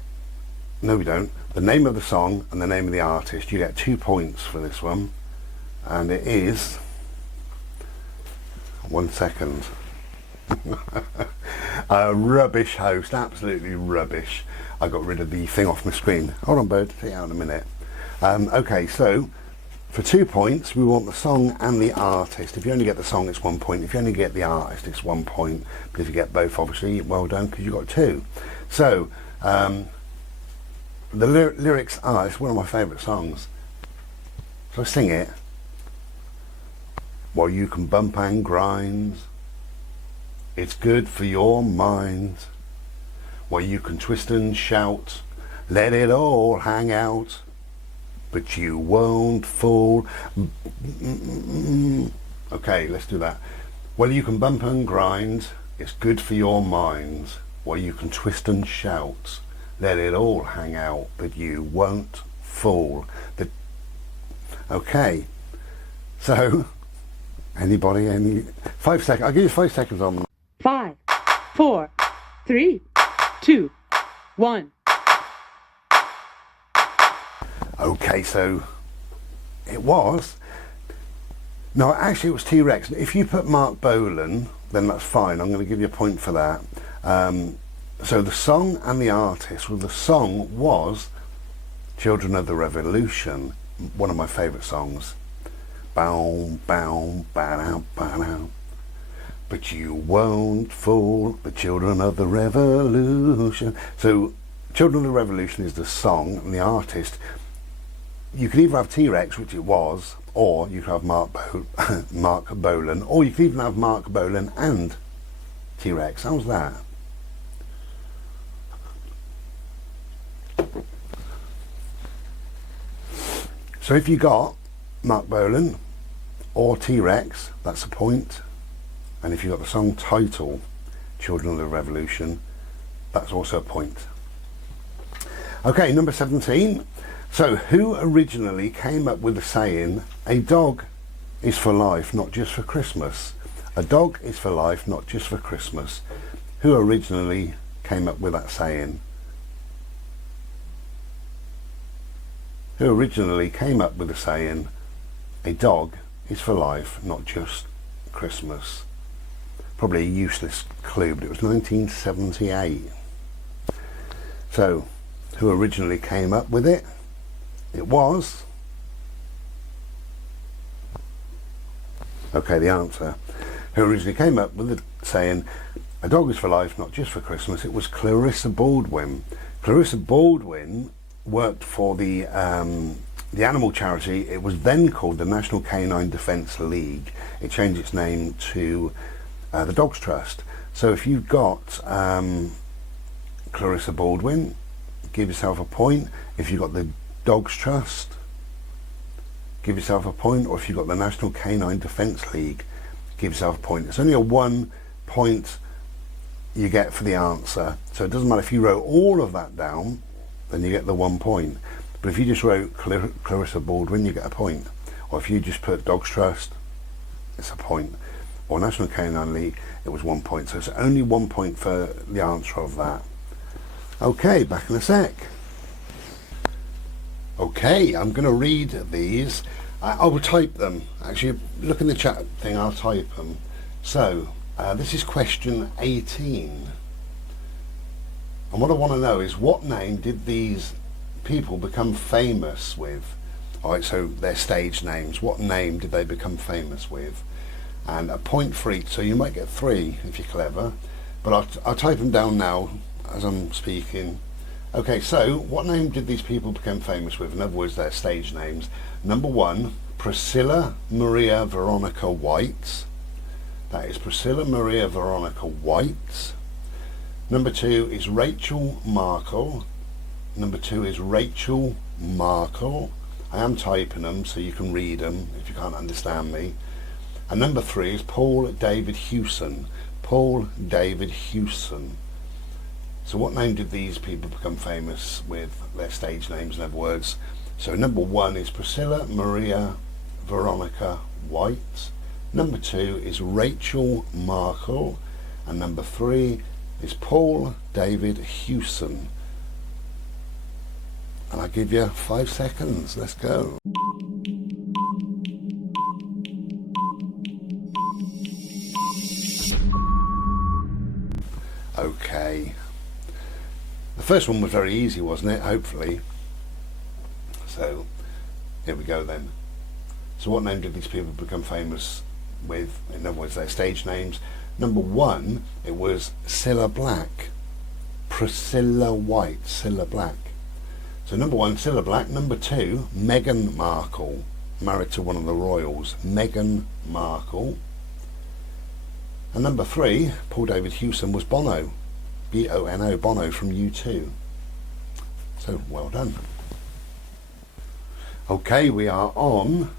No, we don't. The name of the song and the name of the artist. You get 2 points for this one. And it is... 1 second. A rubbish host. Absolutely rubbish. I got rid of the thing off my screen. Hold on, bird. Take it out in a minute. Okay, so... For 2 points, we want the song and the artist. If you only get the song, it's 1 point. If you only get the artist, it's 1 point. But if you get both, obviously, well done, because you got 2. So, the lyrics are, it's one of my favourite songs. So I sing it. While you can bump and grind, it's good for your mind. While you can twist and shout, let it all hang out. But you won't fall. Okay, let's do that. Well, you can bump and grind, it's good for your mind. Well, you can twist and shout, let it all hang out, but you won't fall. Okay, so, anybody, 5 seconds, I'll give you 5 seconds on. 5, 4, 3, 2, 1. Okay, so it was. No, actually it was T-Rex. If you put Mark Bolan, then that's fine. I'm going to give you a point for that. So the song and the artist, well, the song was Children of the Revolution, one of my favourite songs. Bow, bow, bow, bow. But you won't fool the children of the revolution. So, Children of the Revolution is the song, and the artist, you could either have T-Rex, which it was, or you could have Mark Bolan, or you could even have Mark Bolan and T-Rex. How's that? So if you got Mark Bolan or T-Rex, that's a point. And if you got the song title, Children of the Revolution, that's also a point. Okay, number 17. So who originally came up with the saying, a dog is for life, not just for Christmas? A dog is for life, not just for Christmas. Who originally came up with that saying? Who originally came up with the saying, a dog is for life, not just Christmas? Probably a useless clue, but it was 1978. So, who originally came up with it? It was... Okay, the answer. Who originally came up with the saying, a dog is for life, not just for Christmas? It was Clarissa Baldwin. Clarissa Baldwin worked for the animal charity. It was then called the National Canine Defence League. It changed its name to the Dogs Trust. So if you've got Clarissa Baldwin, give yourself a point. If you've got the Dogs Trust, give yourself a point. Or if you've got the National Canine Defence League, give yourself a point. It's only a 1 point you get for the answer. So it doesn't matter if you wrote all of that down, then you get the 1 point. But if you just wrote Clarissa Baldwin, you get a point. Or if you just put Dogs Trust, it's a point. Or National Canine League, it was 1 point. So it's only 1 point for the answer of that. Okay, back in a sec. Okay, I'm going to read these. I will type them. Actually, look in the chat thing, I'll type them. So, this is question 18. And what I want to know is, what name did these people become famous with? Alright, so their stage names. What name did they become famous with? And a point for each, so you might get 3 if you're clever. But I'll type them down now as I'm speaking. Okay, so what name did these people become famous with? In other words, their stage names. Number 1, Priscilla Maria Veronica White. That is Priscilla Maria Veronica White. Number 2 is Rachel Markle. Number 2 is Rachel Markle. I am typing them so you can read them if you can't understand me. And number 3 is Paul David Hewson. Paul David Hewson. So what name did these people become famous with, their stage names in other words? So number 1 is Priscilla Maria Veronica White. Number 2 is Rachel Markle. And number 3 is Paul David Hewson. And I give you 5 seconds. Let's go. Okay. The first one was very easy, wasn't it? Hopefully. So, here we go then. So what name did these people become famous with? In other words, their stage names. Number 1, it was Cilla Black. Priscilla White, Cilla Black. So number 1, Cilla Black. Number 2, Meghan Markle. Married to one of the royals. Meghan Markle. And number 3, Paul David Hewson, was Bono. B-O-N-O, Bono from U2. So, well done. Okay, we are on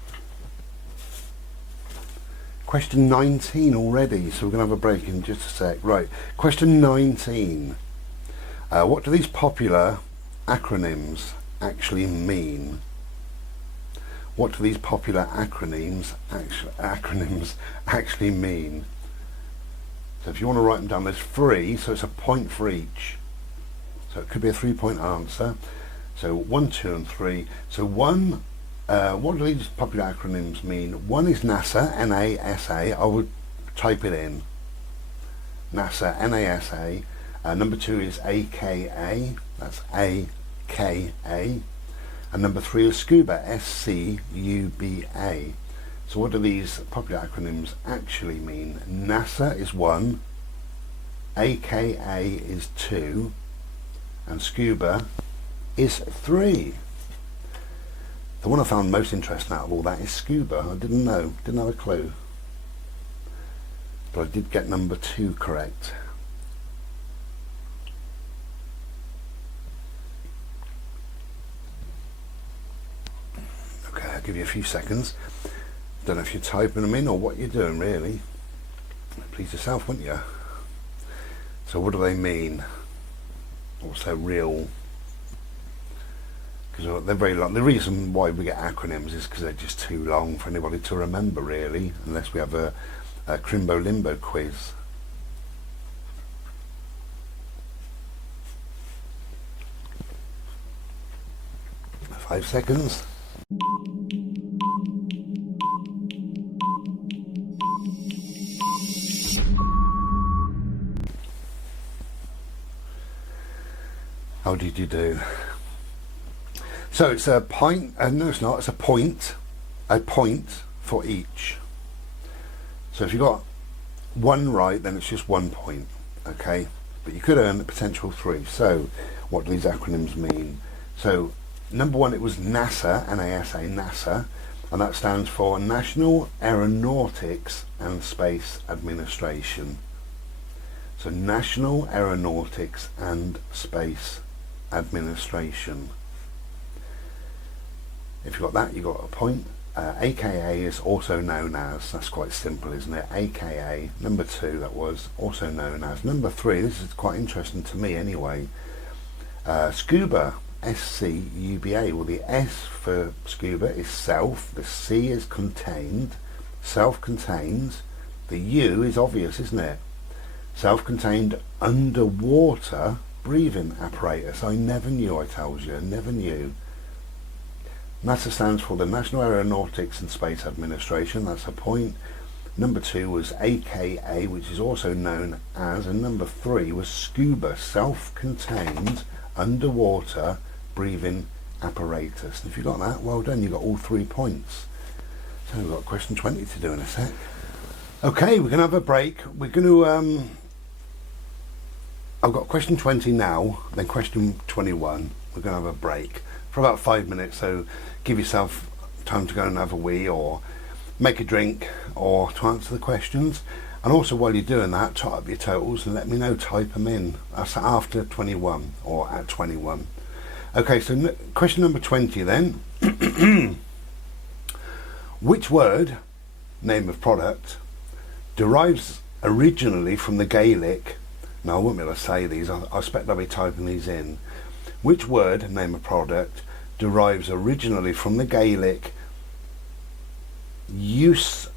question 19 already, so we're going to have a break in just a sec. Right, question 19. What do these popular acronyms actually mean? What do these popular acronyms actually mean? So if you want to write them down, there's 3, so it's a point for each. So it could be a 3-point answer. So 1, 2 and 3. So 1, what do these popular acronyms mean? 1 is NASA, N-A-S-A. I would type it in. NASA, N-A-S-A. Number 2 is A-K-A. That's A-K-A. And number 3 is scuba, S-C-U-B-A. So what do these popular acronyms actually mean? NASA is 1, AKA is 2, and scuba is 3. The one I found most interesting out of all that is scuba. I didn't know, didn't have a clue. But I did get number 2 correct. Okay, I'll give you a few seconds. Don't know if you're typing them in or what you're doing really. Please yourself, wouldn't you? So what do they mean? What's their real... Because they're very long. The reason why we get acronyms is because they're just too long for anybody to remember really, unless we have a chrimbo limbo quiz. Five seconds. How did you do? So it's a point, no it's not, it's a point for each. So if you got 1 right, then it's just 1 point, okay? But you could earn a potential 3. So what do these acronyms mean? So number 1, it was NASA, N-A-S-A, NASA, and that stands for National Aeronautics and Space Administration. So National Aeronautics and Space Administration. If you got that, you got a point. AKA is also known as, that's quite simple, isn't it? AKA, number 2, that was also known as. Number 3, this is quite interesting to me anyway. Scuba, S-C-U-B-A. Well, the S for scuba is self, the C is contained, self-contained. The U is obvious, isn't it? Self-contained underwater breathing apparatus. I never knew, I tells you, never knew. NASA stands for the National Aeronautics and Space Administration, that's a point. Number 2 was AKA, which is also known as, and number 3 was scuba, self-contained underwater breathing apparatus. And if you got that, well done, you got all 3 points. So we've got question 20 to do in a sec. Okay, we're going to have a break. We're going to, I've got question 20 now, then question 21. We're going to have a break for about 5 minutes, so give yourself time to go and have a wee or make a drink or to answer the questions. And also while you're doing that, type up your totals and let me know, type them in. That's after 21 or at 21. Okay, so question number 20 then. Which word, name of product, derives originally from the Gaelic? Now I won't be able to say these, I expect I'll be typing these in. Which word, name of product, derives originally from the Gaelic use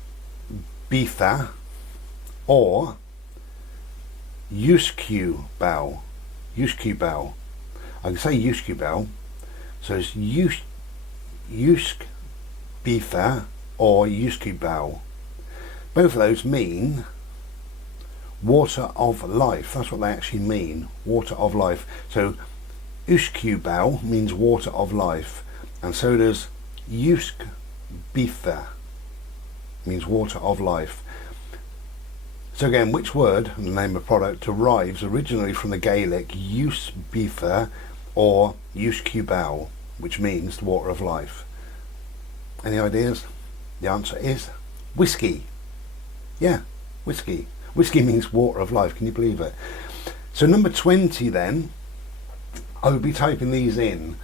bitha or usq bow? Usq bow. I can say usq bow. So it's usq bitha or usq bow. Both of those mean water of life. That's what they actually mean, water of life. So Uskubau means water of life, and so does Usk Bitha means water of life. So again, which word, the name of product, derives originally from the Gaelic Us Bitha or Uskubau, which means the water of life? Any ideas? The answer is whiskey. Yeah, whiskey. Whiskey means water of life, can you believe it? So number 20 then, I would be typing these in.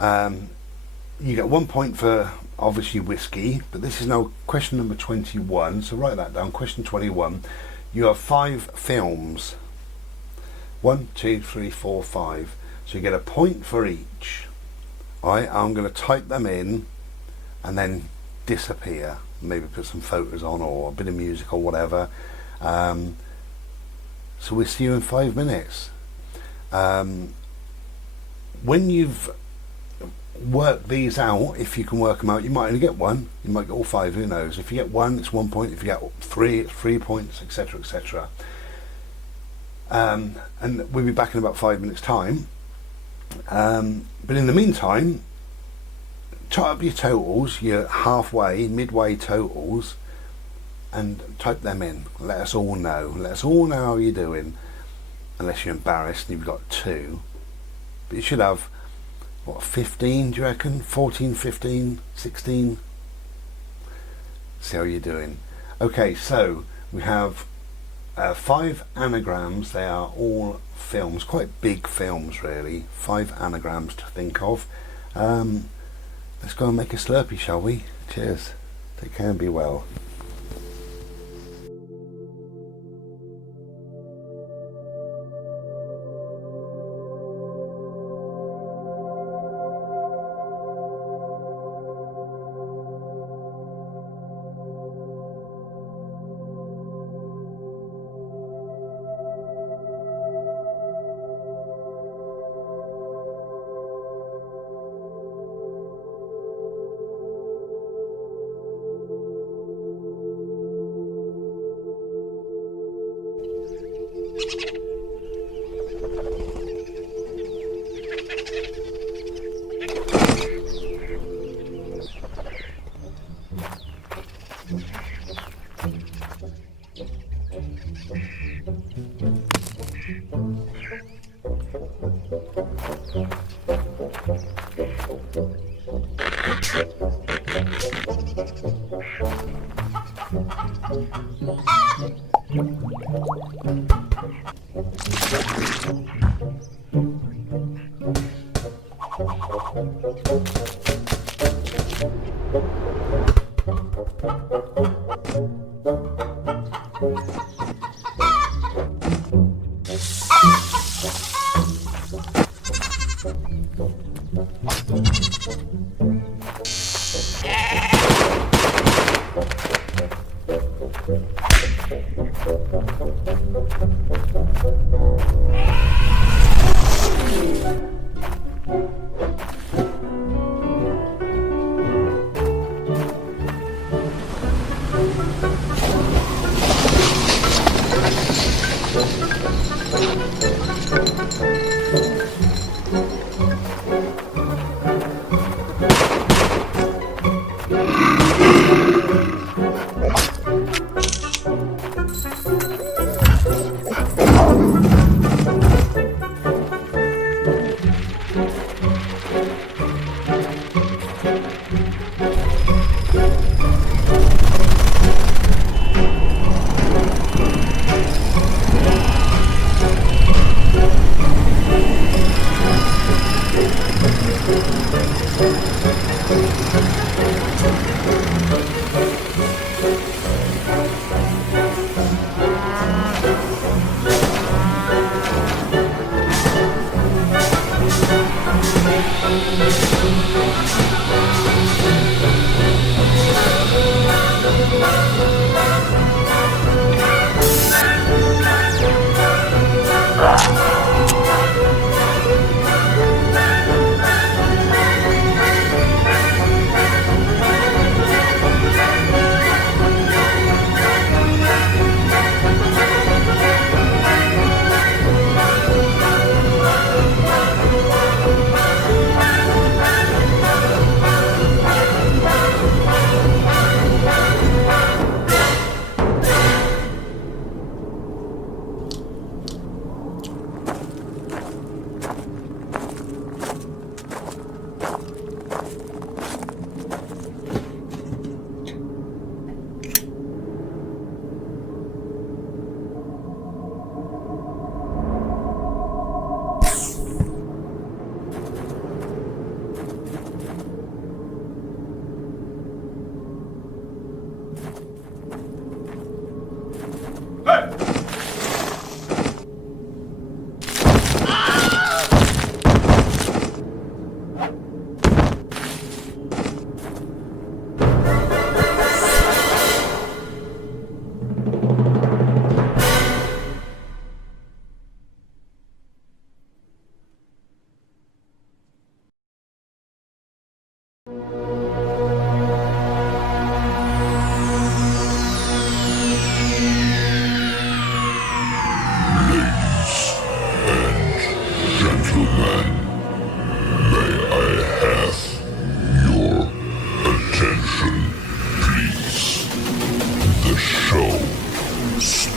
You get 1 point for obviously whiskey, but this is now question number 21, so write that down. Question 21, you have 5 films. 1, 2, 3, 4, 5. So you get a point for each. Alright, I'm going to type them in and then disappear. Maybe put some photos on or a bit of music or whatever. So we'll see you in 5 minutes. When you've worked these out, if you can work them out, you might only get 1, you might get all 5, who knows. If you get 1, it's 1 point. If you get 3, it's 3 points, etc, etc. And we'll be back in about 5 minutes time. But in the meantime, type up your totals, your halfway, midway totals, and type them in. Let us all know. Let us all know how you're doing. Unless you're embarrassed and you've got 2. But you should have, what, 15, do you reckon? 14, 15, 16? See how you're doing. Okay, so we have 5 anagrams. They are all films, quite big films really. 5 anagrams to think of. Let's go and make a Slurpee, shall we? Cheers. Take care and be well.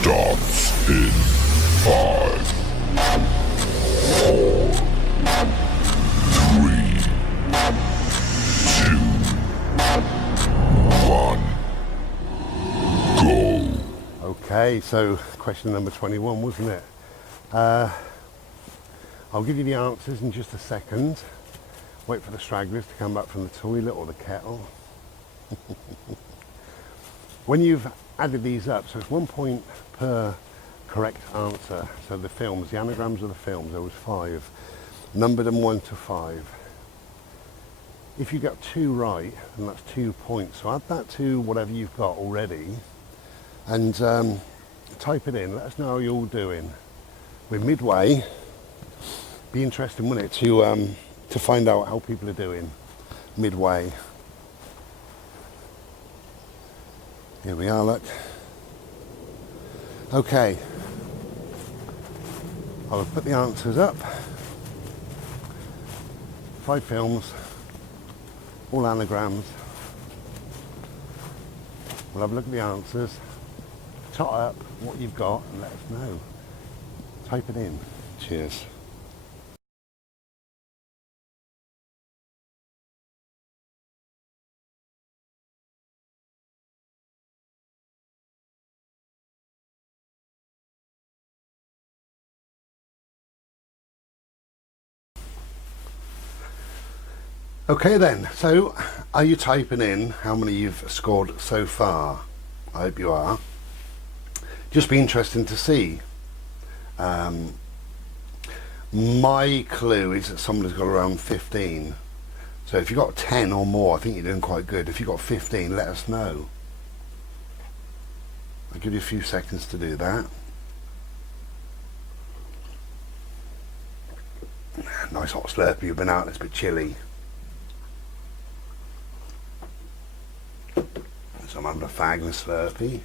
starts in 5, 4, 3, 2, 1, go. Okay, so question number 21, wasn't it? I'll give you the answers in just a second. Wait for the stragglers to come back from the toilet or the kettle. When you've added these up, so it's 1 point per correct answer. So the films, the anagrams of the films, there was 5. Numbered them 1 to 5. If you got 2 right, then that's 2 points. So add that to whatever you've got already and type it in. Let us know how you're all doing. We're midway. Be interesting, wouldn't it, to find out how people are doing midway. Here we are, look. Okay. I'll put the answers up. 5 films, all anagrams. We'll have a look at the answers, tot up what you've got and let us know. Type it in. Cheers. Okay then, so are you typing in how many you've scored so far? I hope you are. Just be interesting to see. My clue is that somebody's got around 15. So if you've got 10 or more, I think you're doing quite good. If you've got 15, let us know. I'll give you a few seconds to do that. Nice hot Slurpee, you've been out, it's a bit chilly. So I'm having a fag and a Slurpee.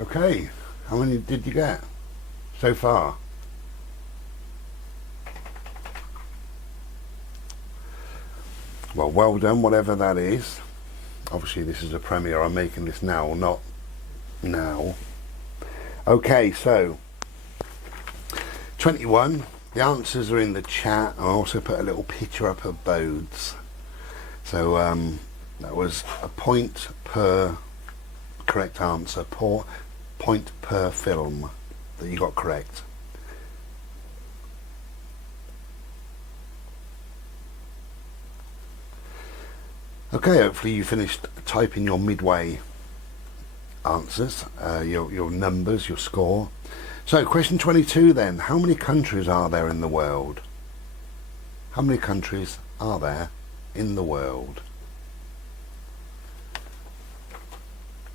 Okay, how many did you get so far? Well done, whatever that is. Obviously this is a premiere, I'm making this now, not now. Okay, so 21. The answers are in the chat. I also put a little picture up of Bodes. So that was a point per correct answer, point per film that you got correct. Okay, hopefully you finished typing your midway answers, your numbers, your score. So question 22 then, how many countries are there in the world? How many countries are there in the world?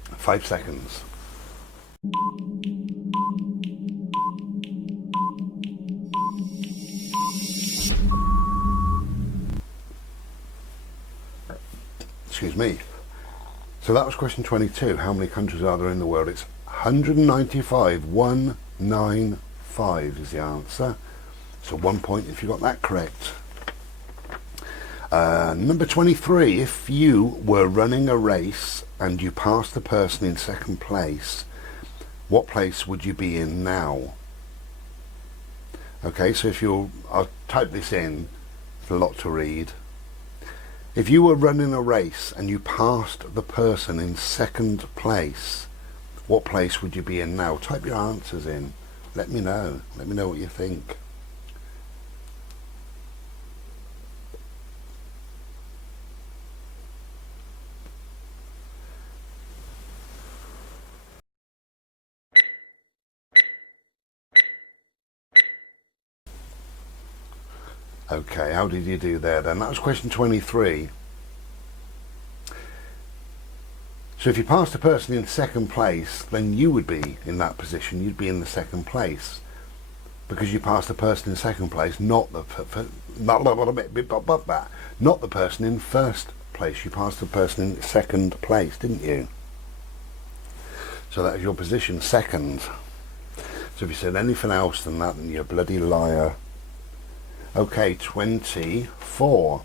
5 seconds. Excuse me. So that was question 22. How many countries are there in the world? It's 195. 195 is the answer. So 1 point if you got that correct. Number 23. If you were running a race and you passed the person in second place, what place would you be in now? Okay, so if I'll type this in. It's a lot to read. If you were running a race and you passed the person in second place, what place would you be in now? Type your answers in. Let me know. Let me know what you think. Okay, how did you do there then? That was question 23. So if you passed a person in second place, then you would be in that position. You'd be in the second place because you passed the person in second place, not the person in first place. You passed the person in second place, didn't you? So that is your position, second. So if you said anything else than that, then you're a bloody liar. Okay, 24.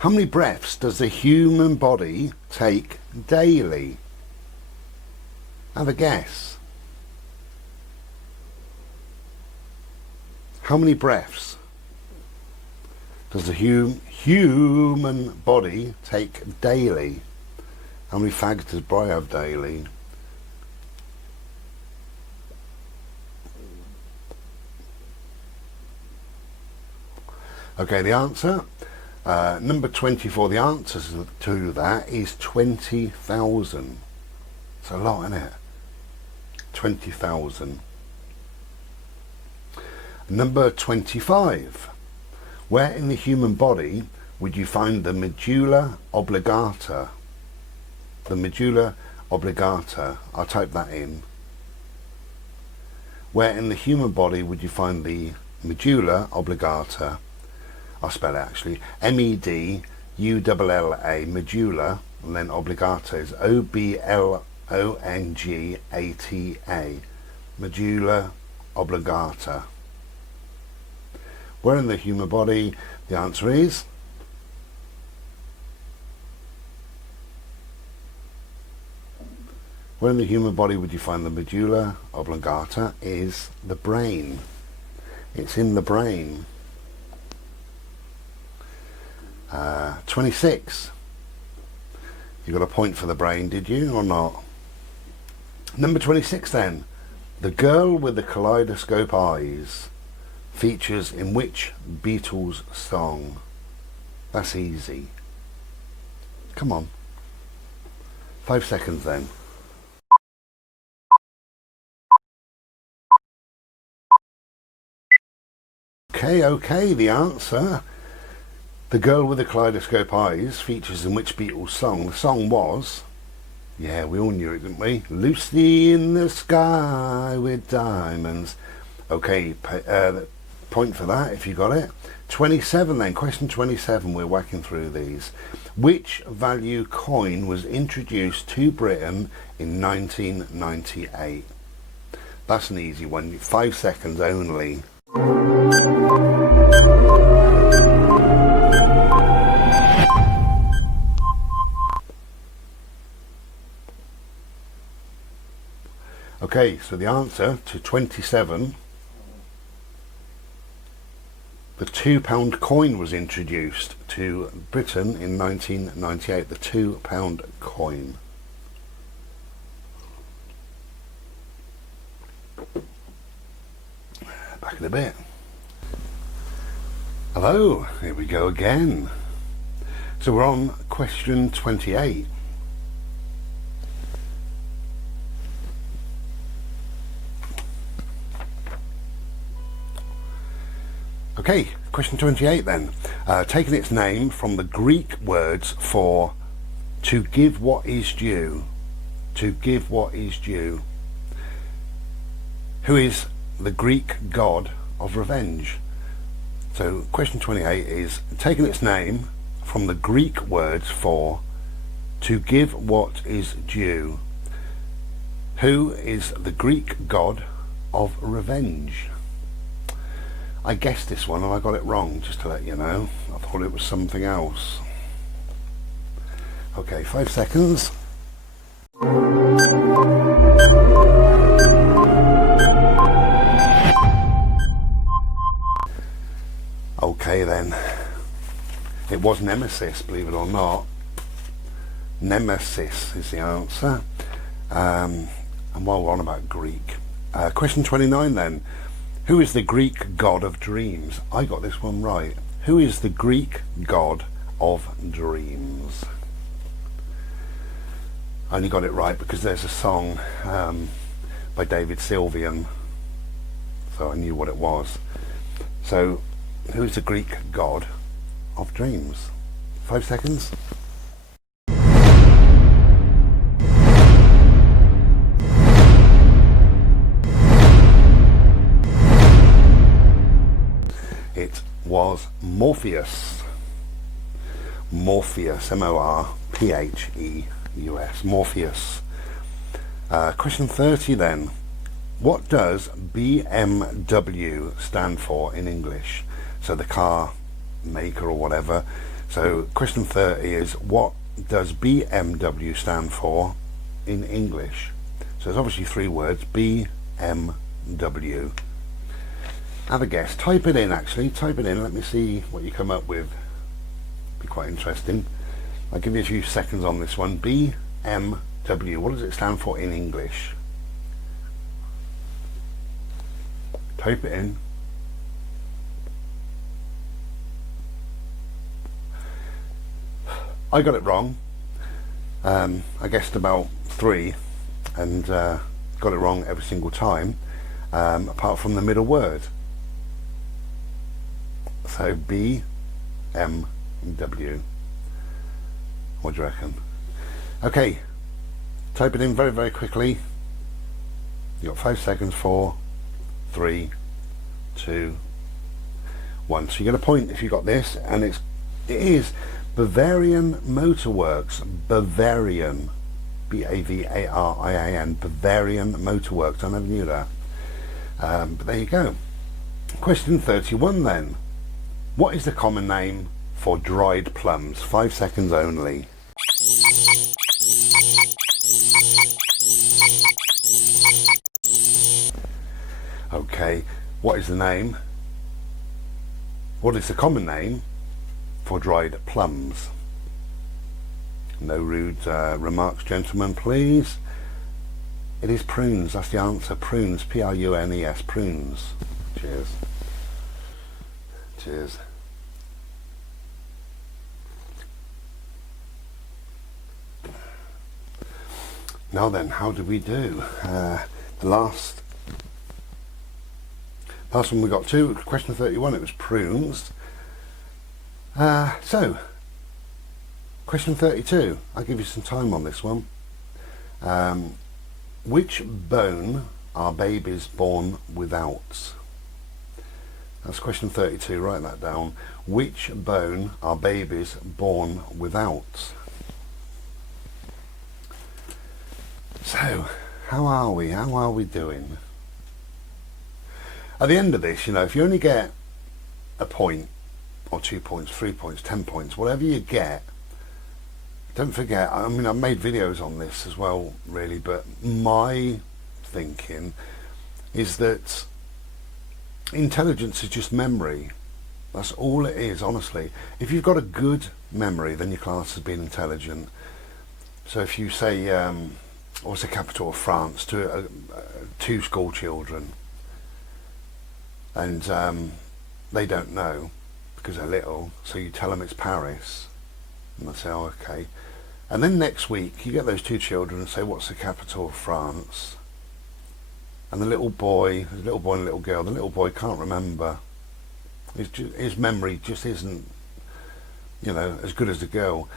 How many breaths does the human body take daily? Have a guess. How many breaths does the human body take daily? How many fags does Bri have daily? Okay, the answer, number 24, the answer to that is 20,000. It's a lot, isn't it? 20,000. Number 25. Where in the human body would you find the medulla oblongata? The medulla oblongata. I'll type that in. Where in the human body would you find the medulla oblongata? I'll spell it actually. M-E-D-U-L-L-A, medulla, and then oblongata is O-B-L-O-N-G-A-T-A. Medulla oblongata. Where in the human body? The answer is where in the human body would you find the medulla oblongata? Is the brain. It's in the brain. 26. You got a point for the brain, did you, or not? Number 26 then. The girl with the kaleidoscope eyes features in which Beatles song? That's easy. Come on. 5 seconds then. Okay, the answer. The girl with the kaleidoscope eyes features in which Beatles song? The song was, yeah, we all knew it, didn't we? Lucy in the sky with diamonds. Okay, point for that if you got it. 27 then, question 27, we're whacking through these. Which value coin was introduced to Britain in 1998? That's an easy one, 5 seconds only. Okay, so the answer to 27, the £2 coin was introduced to Britain in 1998, the £2 coin. Back in a bit. Hello, here we go again. So we're on question 28. Okay, question 28 then. Taking its name from the Greek words for to give what is due. To give what is due. Who is the Greek god of revenge? So question 28 is taking its name from the Greek words for to give what is due. Who is the Greek god of revenge? I guessed this one and I got it wrong, just to let you know. I thought it was something else. Okay, 5 seconds. Okay then. It was Nemesis, believe it or not. Nemesis is the answer. And while we're on about Greek, question 29 then. Who is the Greek god of dreams? I got this one right. Who is the Greek god of dreams? I only got it right because there's a song by David Sylvian, so I knew what it was. So, who is the Greek god of dreams? 5 seconds. It was Morpheus. Morpheus, M-O-R-P-H-E-U-S, Morpheus. Question 30 then. What does BMW stand for in English? So the car maker or whatever. So question 30 is, what does BMW stand for in English? So there's obviously 3 words, BMW. Have a guess. Type it in, actually. Type it in. Let me see what you come up with. Be quite interesting. I'll give you a few seconds on this one. BMW. What does it stand for in English? Type it in. I got it wrong. I guessed about 3 and got it wrong every single time, apart from the middle word. So BMW. What do you reckon? Okay, type it in very, very quickly. You've got 5 seconds. 4, 3, 2, 1. So you get a point if you got this, and it is Bavarian Motorworks. Bavarian, B-A-V-A-R-I-A-N, Bavarian Motorworks. I never knew that. But there you go. Question 31 then. What is the common name for dried plums? 5 seconds only. Okay, what is the name? What is the common name for dried plums? No rude remarks, gentlemen, please. It is prunes. That's the answer. Prunes. P-R-U-N-E-S. Prunes. Cheers. Cheers. Now then, how do we do? The last one we got to, question 31, it was prunes. So, question 32, I'll give you some time on this one. Which bone are babies born without? That's question 32, write that down. Which bone are babies born without? So, how are we? How are we doing? At the end of this, you know, if you only get a point, or 2 points, 3 points, 10 points, whatever you get, don't forget, I mean, I've made videos on this as well, really, but my thinking is that intelligence is just memory. That's all it is, honestly. If you've got a good memory, then your class has been intelligent. So if you say, what's the capital of France, to 2 school children, and they don't know because they're little, so you tell them it's Paris, and they say, oh, okay. And then next week you get those 2 children and say, what's the capital of France? And the little boy, there's a little boy and a little girl, the little boy can't remember. His memory just isn't, you know, as good as the girl.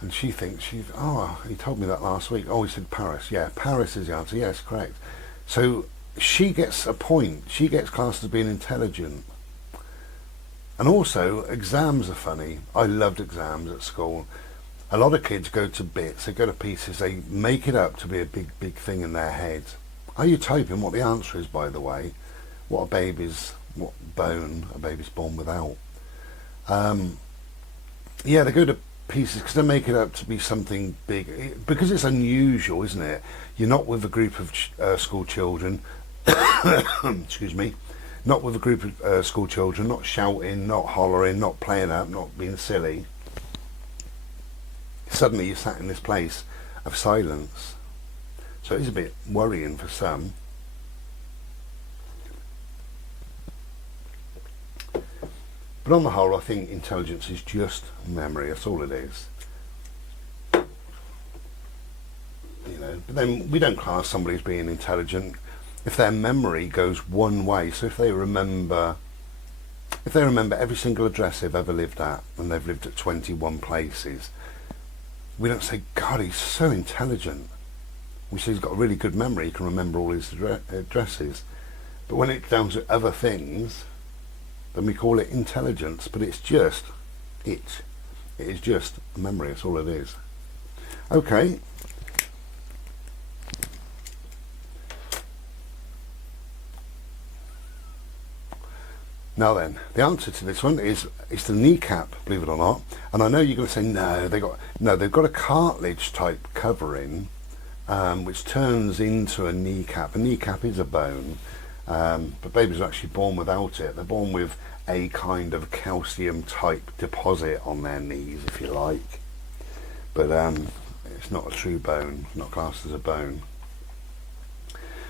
And she thinks, oh, he told me that last week. Oh, he said Paris. Yeah, Paris is the answer. Yes, correct. So she gets a point. She gets classed as being intelligent. And also, exams are funny. I loved exams at school. A lot of kids go to bits, they go to pieces, they make it up to be a big, big thing in their head. Are you typing what the answer is, by the way? What bone a baby's born without? Yeah, they go to pieces because they make it up to be something big, because it's unusual, isn't it? You're not with a group of school children, excuse me, not with a group of school children, not shouting, not hollering, not playing up, not being silly. Suddenly you're sat in this place of silence. So it is a bit worrying for some. But on the whole, I think intelligence is just memory. That's all it is. You know, but then we don't class somebody as being intelligent if their memory goes one way. So if they remember every single address they've ever lived at, and they've lived at 21 places, we don't say, God, he's so intelligent. We say he's got a really good memory, he can remember all his addresses. But when it comes to other things, then we call it intelligence. But it's just, it is just memory, that's all it is. Okay. Now then, the answer to this one is it's the kneecap, believe it or not. And I know you're going to say they've got a cartilage type covering, which turns into a kneecap. A kneecap is a bone, but babies are actually born without it. They're born with a kind of calcium type deposit on their knees, if you like. But it's not a true bone, not classed as a bone.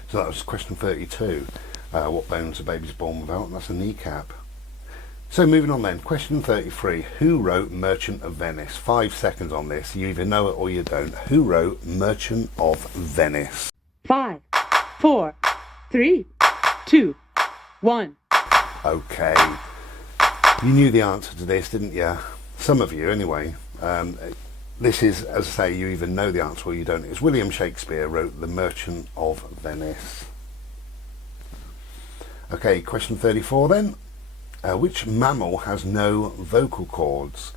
So that was question 32. What bones are babies born without? And that's a kneecap. So moving on then, question 33. Who wrote Merchant of Venice? 5 seconds on this. You either know it or you don't. Who wrote Merchant of Venice? 5, 4, 3, 2, 1. Okay. You knew the answer to this, didn't you? Some of you, anyway. This is, as I say, you either know the answer or you don't. It's William Shakespeare wrote The Merchant of Venice. Okay, question 34 then. Which mammal has no vocal cords?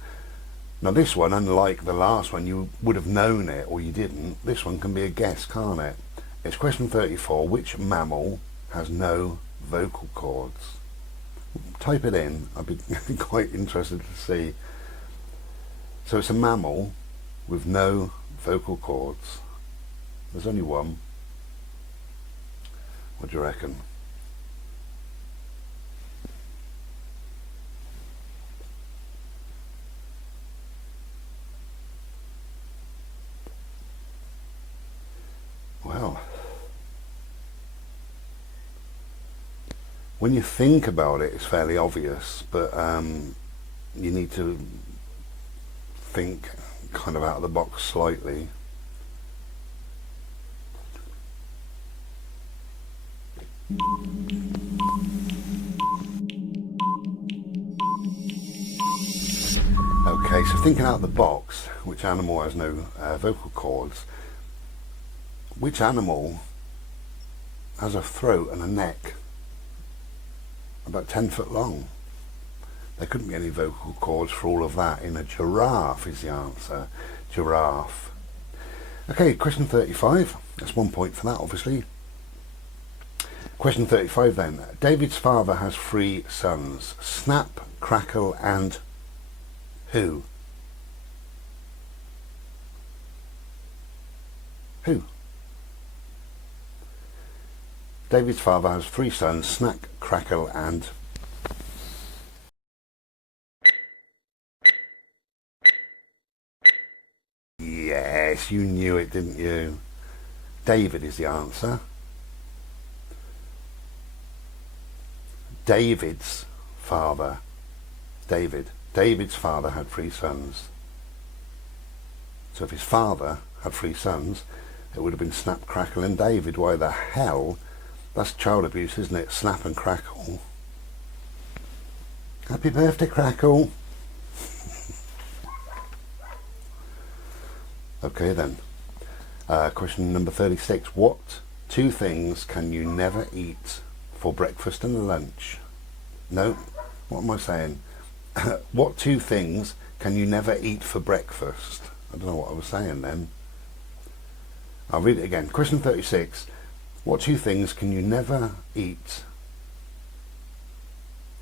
Now this one, unlike the last one, you would have known it or you didn't. This one can be a guess, can't it? It's question 34. Which mammal has no vocal cords? Type it in. I'd be quite interested to see. So it's a mammal with no vocal cords. There's only one. What do you reckon? Well, when you think about it, it's fairly obvious, but you need to think kind of out of the box slightly. Okay, so thinking out of the box, which animal has no vocal cords? Which animal has a throat and a neck about 10 foot long? There couldn't be any vocal cords for all of that in a giraffe is the answer. Giraffe. Okay, question 35. That's 1 point for that, obviously. Question 35 then. David's father has 3 sons. Snap, Crackle and who? Who? David's father has 3 sons, Snap, Crackle and... Yes, you knew it, didn't you? David is the answer. David's father. David's father had 3 sons. So if his father had 3 sons, it would have been Snap, Crackle and David. Why the hell? That's child abuse, isn't it? Snap and Crackle. Happy birthday, Crackle. Okay then. Question number 36. What 2 things can you never eat for breakfast and lunch? No, what am I saying? What 2 things can you never eat for breakfast? I don't know what I was saying then. I'll read it again. Question 36. What 2 things can you never eat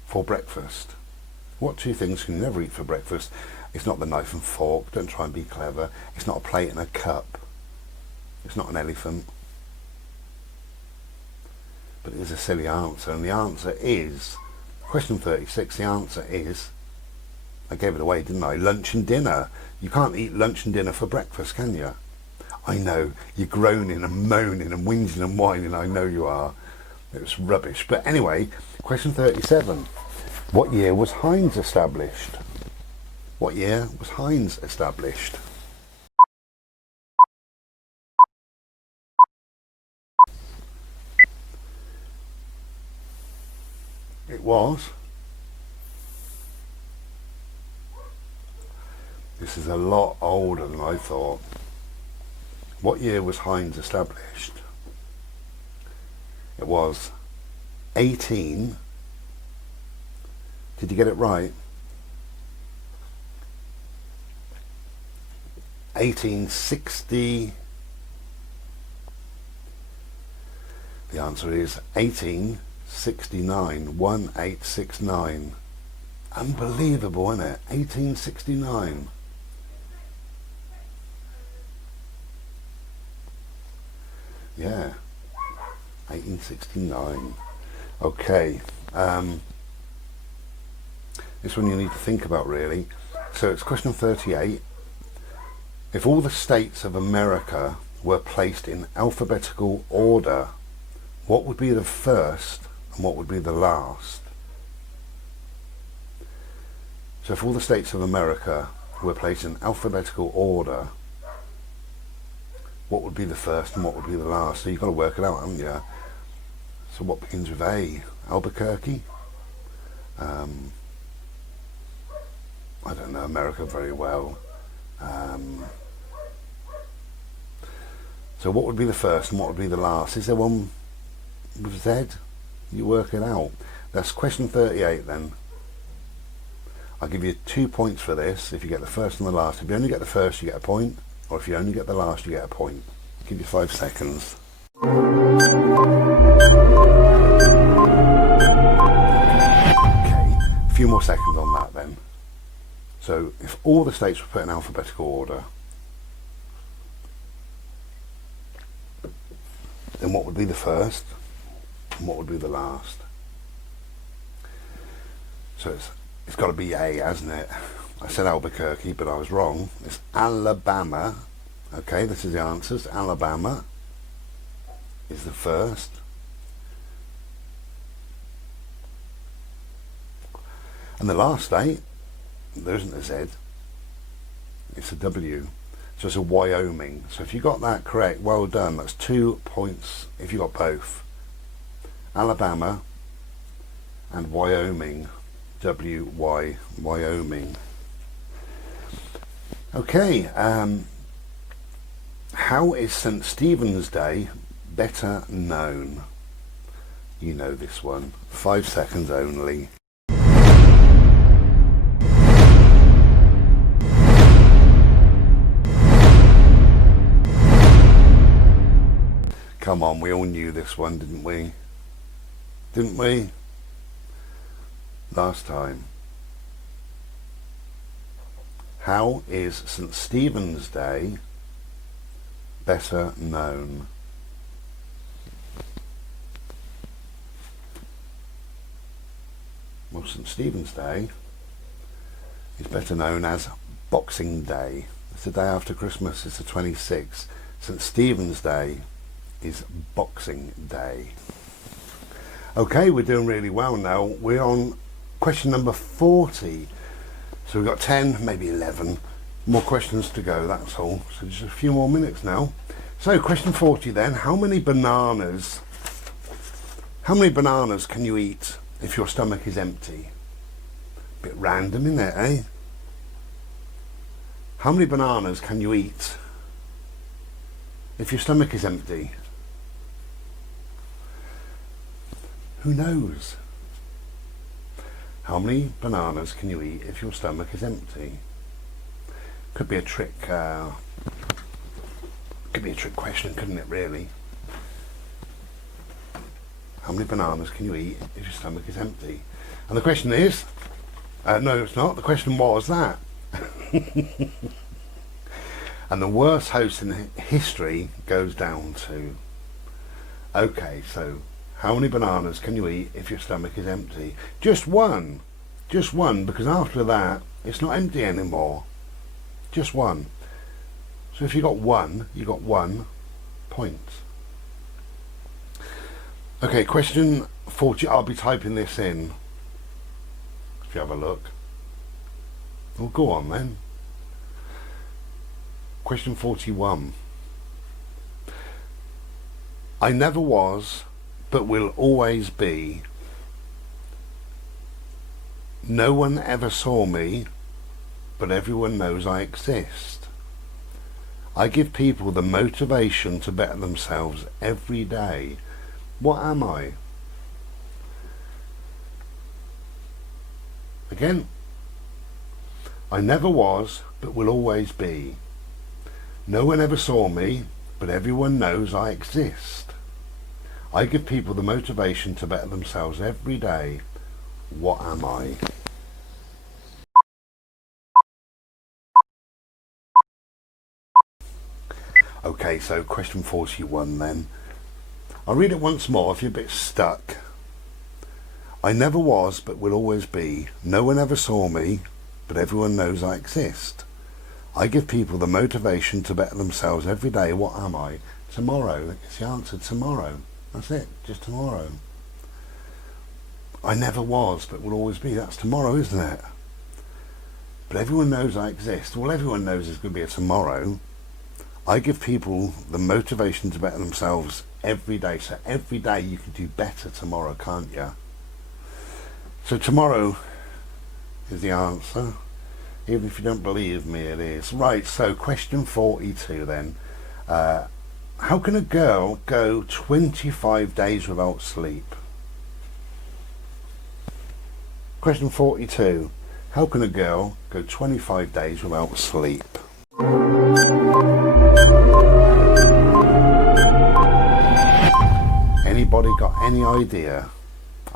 for breakfast? What 2 things can you never eat for breakfast? It's not the knife and fork. Don't try and be clever. It's not a plate and a cup. It's not an elephant. But it is a silly answer. And the answer is, question 36, the answer is, I gave it away, didn't I? Lunch and dinner. You can't eat lunch and dinner for breakfast, can you? I know, you're groaning and moaning and whinging and whining, I know you are. It was rubbish. But anyway, question 37. What year was Heinz established? What year was Heinz established? It was. This is a lot older than I thought. What year was Heinz established? It was 18. Did you get it right? 1860. The answer is 1860. 1869. 1869. Unbelievable, isn't it? 1869. Yeah. 1869. Okay. This one you need to think about, really. So it's question 38. If all the states of America were placed in alphabetical order, what would be the first and what would be the last? So if all the states of America were placed in alphabetical order, what would be the first and what would be the last? So you've got to work it out, haven't you? So what begins with A? Albuquerque? I don't know America very well. So what would be the first and what would be the last? Is there one with Z? You work it out. That's question 38 then. I'll give you 2 points for this if you get the first and the last. If you only get the first, you get a point. Or if you only get the last, you get a point. I'll give you 5 seconds. Okay, a few more seconds on that then. So if all the states were put in alphabetical order, then what would be the first and what would be the last? So it's got to be A, hasn't it? I said Albuquerque, but I was wrong. It's Alabama. Okay, this is the answers. Alabama is the first. And the last state, there isn't a Z, it's a W. So it's a Wyoming. So if you got that correct, well done. That's 2 points if you got both. Alabama and Wyoming. W-Y, Wyoming. Okay, how is St. Stephen's Day better known? You know this one. 5 seconds only. Come on, we all knew this one, didn't we? Didn't we? Last time. How is St. Stephen's Day better known? Well, St. Stephen's Day is better known as Boxing Day. It's the day after Christmas, it's the 26th. St. Stephen's Day is Boxing Day. Okay, we're doing really well now. We're on question number 40. So we've got 10, maybe 11 more questions to go, that's all. So just a few more minutes now. So question 40 then, how many bananas can you eat if your stomach is empty? Bit random, isn't it, eh? How many bananas can you eat if your stomach is empty? Who knows? How many bananas can you eat if your stomach is empty? Could be a trick. Could be a trick question, couldn't it? Really? How many bananas can you eat if your stomach is empty? And the question is, no, it's not. The question was that. And the worst host in history goes down to. Okay, so. How many bananas can you eat if your stomach is empty? Just one, because after that, it's not empty anymore. Just one. So if you got 1 point. Okay, question 40. I'll be typing this in. If you have a look. Well, go on then. Question 41. I never was, but will always be. No one ever saw me, but everyone knows I exist. I give people the motivation to better themselves every day. What am I? Again. I never was, but will always be. No one ever saw me, but everyone knows I exist. I give people the motivation to better themselves every day. What am I? Okay, so question 41 then. I'll read it once more if you're a bit stuck. I never was, but will always be. No one ever saw me, but everyone knows I exist. I give people the motivation to better themselves every day. What am I? Tomorrow. It's the answer. Tomorrow. That's it. Just tomorrow. I never was, but will always be. That's tomorrow, isn't it? But everyone knows I exist. Well, everyone knows there's going to be a tomorrow. I give people the motivation to better themselves every day. So every day you can do better tomorrow, can't you? So tomorrow is the answer. Even if you don't believe me, it is. Right, so question 42 then. How can a girl go 25 days without sleep? Question 42. How can a girl go 25 days without sleep? Anybody got any idea?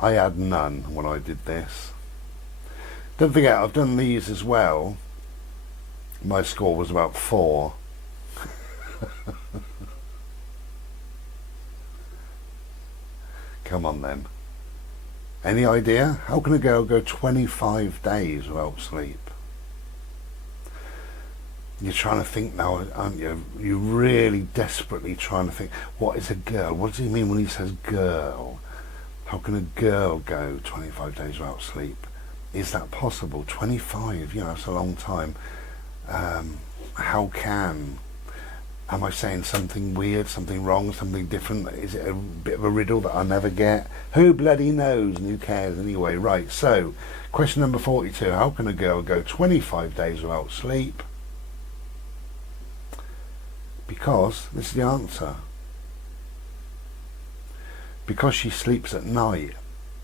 I had none when I did this. Don't forget, I've done these as well. My score was about 4. Come on then. Any idea? How can a girl go 25 days without sleep? You're trying to think now, aren't you? You're really desperately trying to think, what is a girl? What does he mean when he says girl? How can a girl go 25 days without sleep? Is that possible? 25, you know, that's a long time. How can? Am I saying something weird, something wrong, something different? Is it a bit of a riddle that I'll never get? Who bloody knows and who cares anyway? Right, so question number 42. How can a girl go 25 days without sleep? Because, this is the answer. Because she sleeps at night.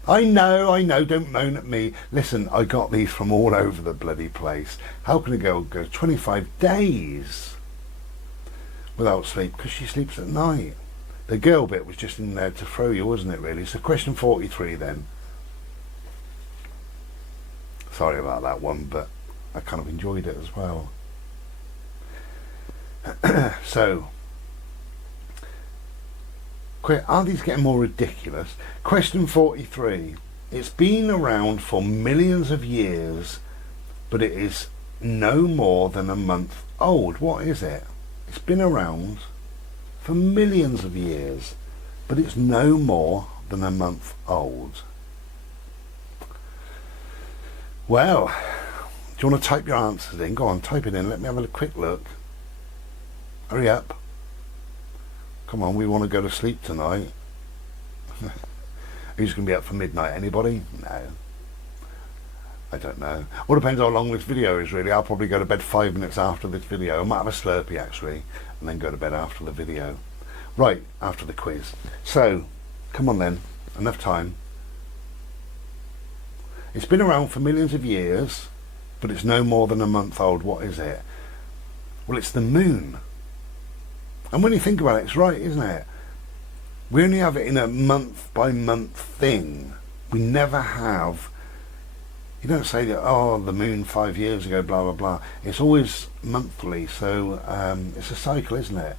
I know, don't moan at me. Listen, I got these from all over the bloody place. How can a girl go 25 days without sleep? Because she sleeps at night. The girl bit was just in there to throw you, wasn't it, really? So question 43 then. Sorry about that one, but I kind of enjoyed it as well. So, are these getting more ridiculous? Question 43. It's been around for millions of years, but it is no more than a month old. What is it? It's been around for millions of years, but it's no more than a month old. Well, do you want to type your answers in? Go on, type it in. Let me have a quick look. Hurry up. Come on, we want to go to sleep tonight. Who's going to be up for midnight? Anybody? No. I don't know. Well, depends how long this video is, really. I'll probably go to bed 5 minutes after this video. I might have a Slurpee, actually, and then go to bed after the video. Right, after the quiz. So, come on then. Enough time. It's been around for millions of years, but it's no more than a month old. What is it? Well, it's the moon. And when you think about it, it's right, isn't it? We only have it in a month by month thing. We never have, you don't say that, oh, the moon 5 years ago, blah, blah, blah. It's always monthly, so it's a cycle, isn't it?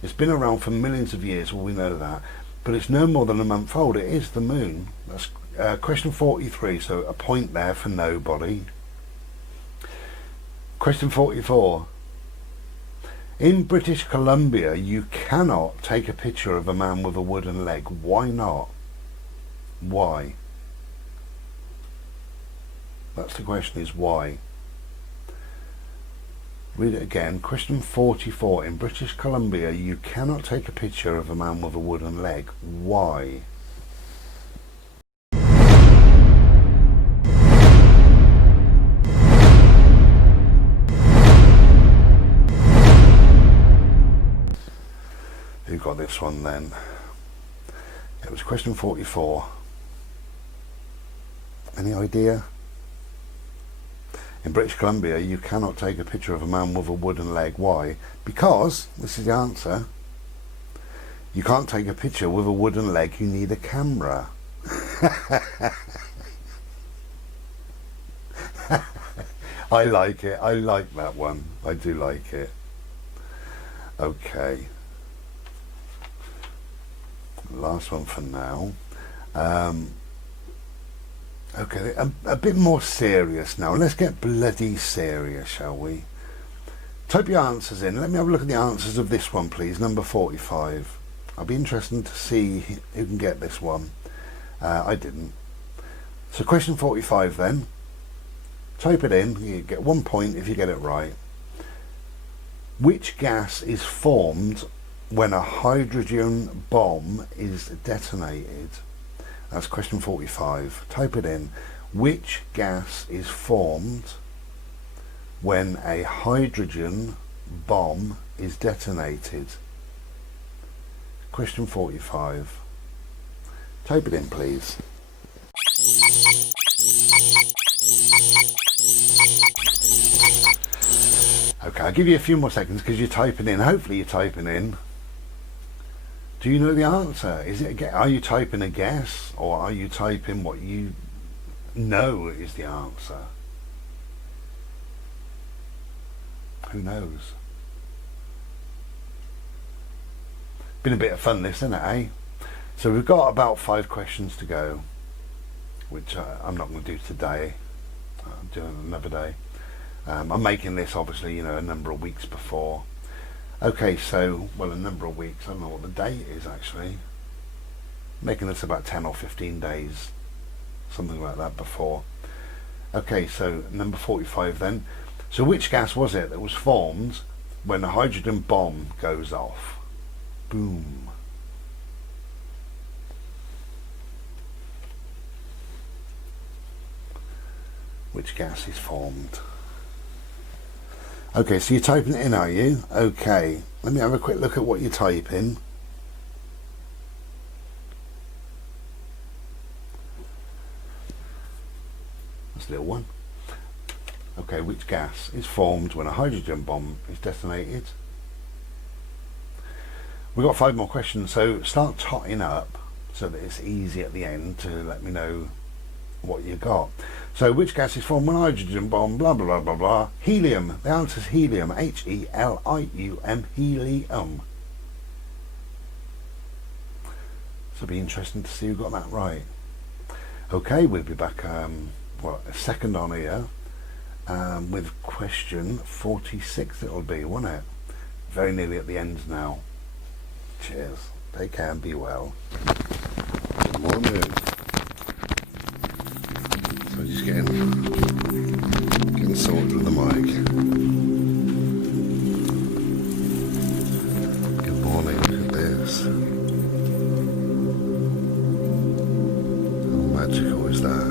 It's been around for millions of years, well, we know that. But it's no more than a month old. It is the moon. That's question 43, so a point there for nobody. Question 44. In British Columbia, you cannot take a picture of a man with a wooden leg. Why not? Why? That's the question, is why? Read it again. Question 44. In British Columbia, you cannot take a picture of a man with a wooden leg. Why? Who got this one then? It was question 44. Any idea? In British Columbia, you cannot take a picture of a man with a wooden leg. Why? Because, this is the answer, You can't take a picture with a wooden leg, you need a camera. I like it. I like that one. I do like it. Okay. Last one for now. Okay, a bit more serious now. Let's get bloody serious, shall we? Type your answers in. Let me have a look at the answers of this one, please. Number 45. I'll be interested to see who can get this one. I didn't. So question 45 then. Type it in. You get 1 point if you get it right. Which gas is formed when a hydrogen bomb is detonated? That's question 45. Type it in. Which gas is formed when a hydrogen bomb is detonated? Question 45. Type it in, please. Okay, I'll give you a few more seconds because you're typing in. Hopefully you're typing in. Do you know the answer? Are you typing a guess, or are you typing what you know is the answer? Who knows? Been a bit of fun this, isn't it, eh? So we've got about 5 questions to go, which I'm not going to do today. I'm doing it another day. I'm making this obviously, a number of weeks before. Okay, so, well, a number of weeks. I don't know what the date is actually. Making this about 10 or 15 days, something like that before. Okay, so number 45 then. So which gas was it that was formed when a hydrogen bomb goes off? Boom. Which gas is formed? Okay, so you're typing it in, are you? Okay, let me have a quick look at what you're typing. That's a little one. Okay, which gas is formed when a hydrogen bomb is detonated? We've got 5 more questions, so start totting up so that it's easy at the end to let me know what you got. So which gas is formed when a hydrogen bomb, blah blah blah blah blah? Helium. The answer is helium. H-E-L-I-U-M. Helium. So it'll be interesting to see who got that right. Okay, we'll be back a second on here with question 46 it'll be, won't it? Very nearly at the end now. Cheers. Take care and be well. Good morning. So just getting sorted with the mic. Good morning, look at this. How magical is that?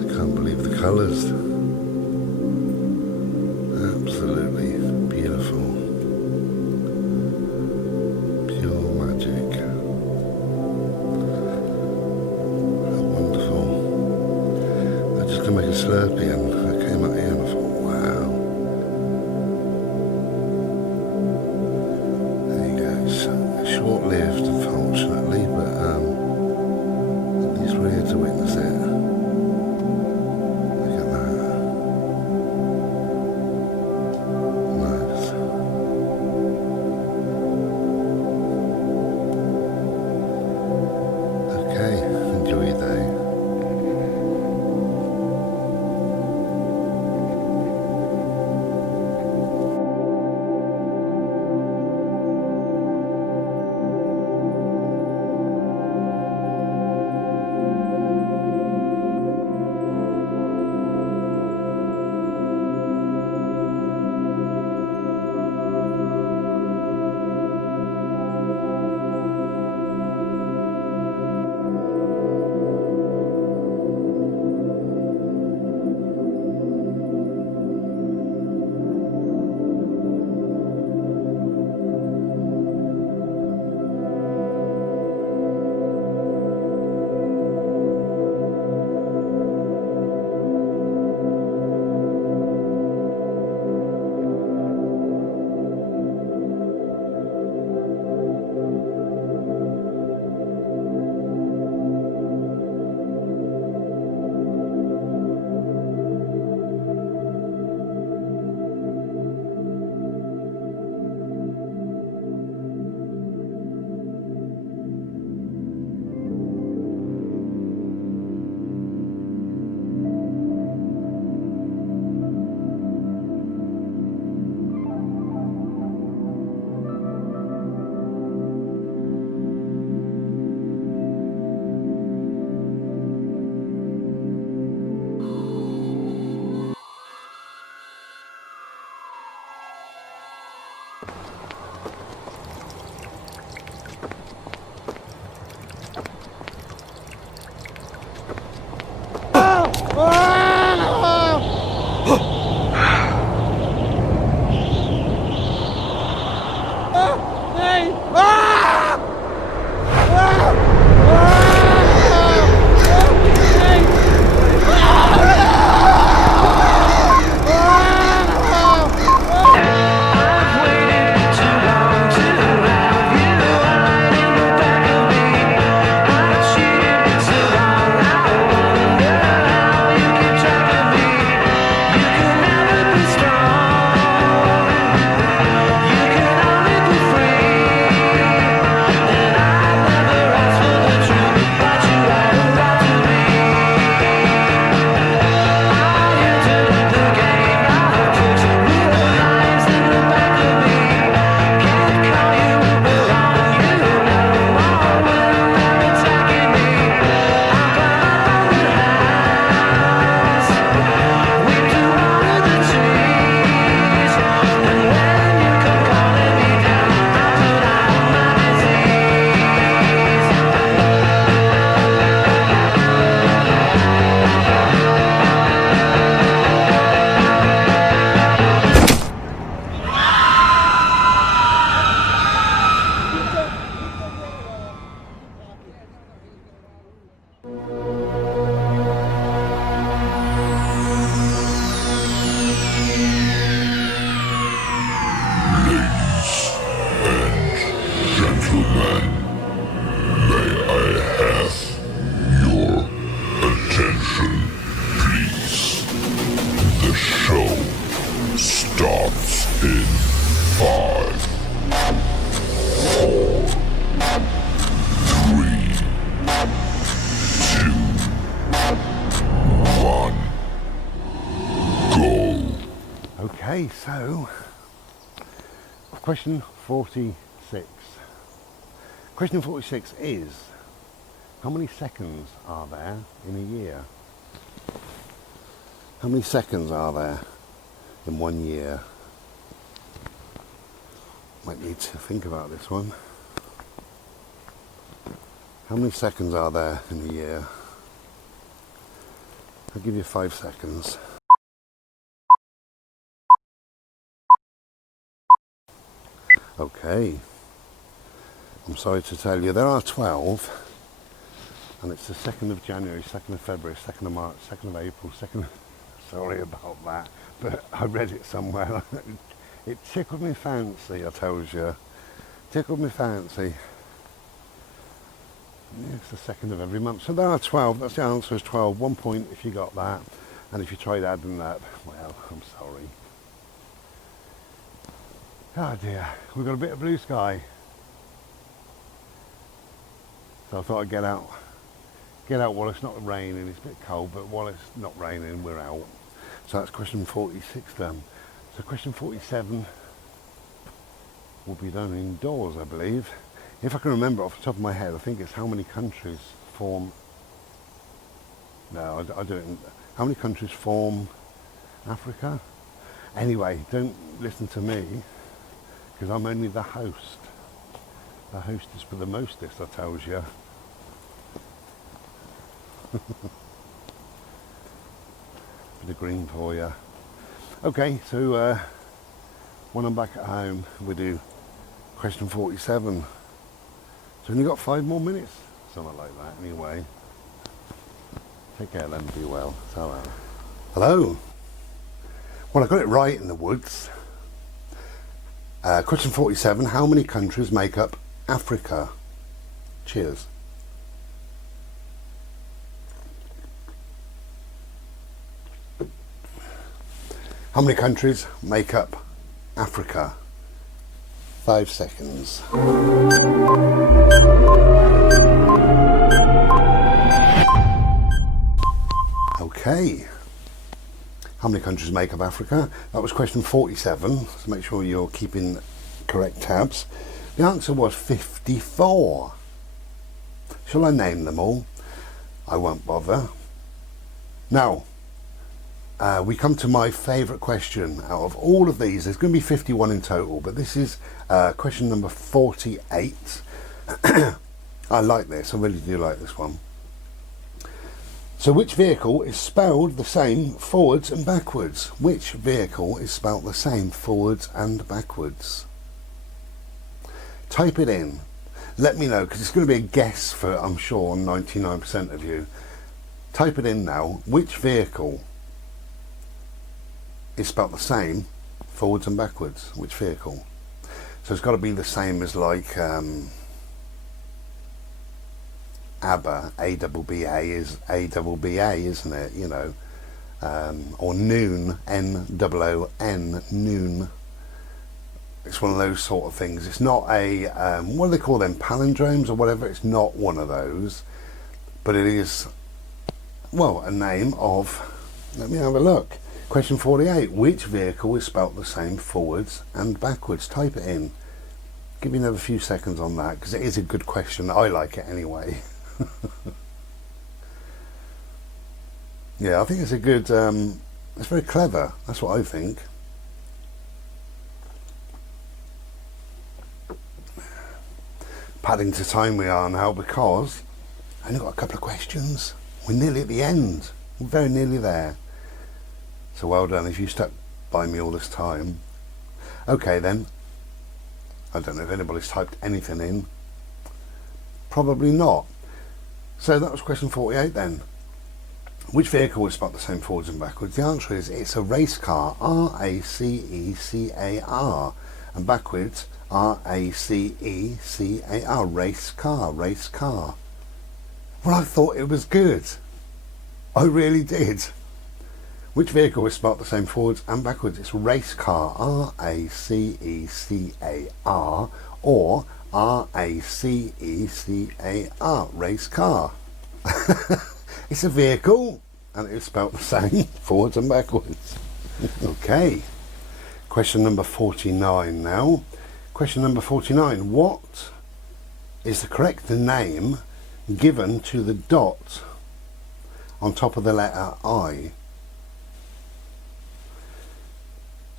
I can't believe the colours. Absolutely beautiful. To make a Slurpee, and I came up here and I thought, wow. There you go. It's short-lived, unfortunately, but at least we're here to witness it. Look at that. Nice. Okay, enjoy your day. May I have your attention, please? The show starts in 5, 4, 3, 2, 1. Go. Okay, so question 46. Question 46 is, how many seconds are there in a year? How many seconds are there in 1 year? Might need to think about this one. How many seconds are there in a year? I'll give you 5 seconds. Okay. I'm sorry to tell you, there are 12, and it's the 2nd of January, 2nd of February, 2nd of March, 2nd of April, 2nd of... Sorry about that, but I read it somewhere. It tickled me fancy, I told you. Tickled me fancy. Yeah, it's the 2nd of every month. So there are 12, that's the answer is 12. 1 point if you got that, and if you tried adding that, well, I'm sorry. Oh dear, we've got a bit of blue sky. So I thought I'd get out while it's not raining. It's a bit cold, but while it's not raining, we're out. So that's question 46 done. So question 47 will be done indoors, I believe. If I can remember off the top of my head, I think it's how many countries form... No, I don't... How many countries form Africa? Anyway, don't listen to me, because I'm only the host. The hostess for the mostest, I tells you. Bit of green for you. Okay, so when I'm back at home, we do question 47. So only got 5 more minutes, something like that. Anyway, take care then. Be well. So, hello. Well, I got it right in the woods. Question 47. How many countries make up Africa? Cheers. How many countries make up Africa? 5 seconds. Okay. How many countries make up Africa? That was question 47, so make sure you're keeping correct tabs. The answer was 54. Shall I name them all? I won't bother. Now, we come to my favourite question out of all of these. There's going to be 51 in total, but this is question number 48. I like this, I really do like this one. So which vehicle is spelled the same forwards and backwards? Which vehicle is spelled the same forwards and backwards? Type it in. Let me know, because it's going to be a guess for, I'm sure, 99% of you. Type it in now. Which vehicle is spelled the same forwards and backwards? Which vehicle? So it's got to be the same as like ABBA, A-double-B-A is A-double-B-A, isn't it? You know, or noon, N-O-O-N, noon. It's one of those sort of things. It's not a, what do they call them, palindromes or whatever? It's not one of those, but it is, well, a name of, let me have a look. Question 48, which vehicle is spelt the same forwards and backwards? Type it in. Give me another few seconds on that, because it is a good question. I like it anyway. Yeah, I think it's a good, it's very clever. That's what I think. Padding to time we are now, because I only got a couple of questions. We're nearly at the end. We're very nearly there. So well done if you stuck by me all this time. Okay then. I don't know if anybody's typed anything in. Probably not. So that was question 48 then. Which vehicle is spelled the same forwards and backwards? The answer is it's a race car. R-A-C-E-C-A-R. and backwards R-A-C-E-C-A-R, race car, race car. Well, I thought it was good. I really did. Which vehicle is spelled the same forwards and backwards? It's race car, R-A-C-E-C-A-R, or R-A-C-E-C-A-R, race car. It's a vehicle, and it is spelled the same forwards and backwards. Okay, question number 49 now. Question number 49, what is the correct name given to the dot on top of the letter I?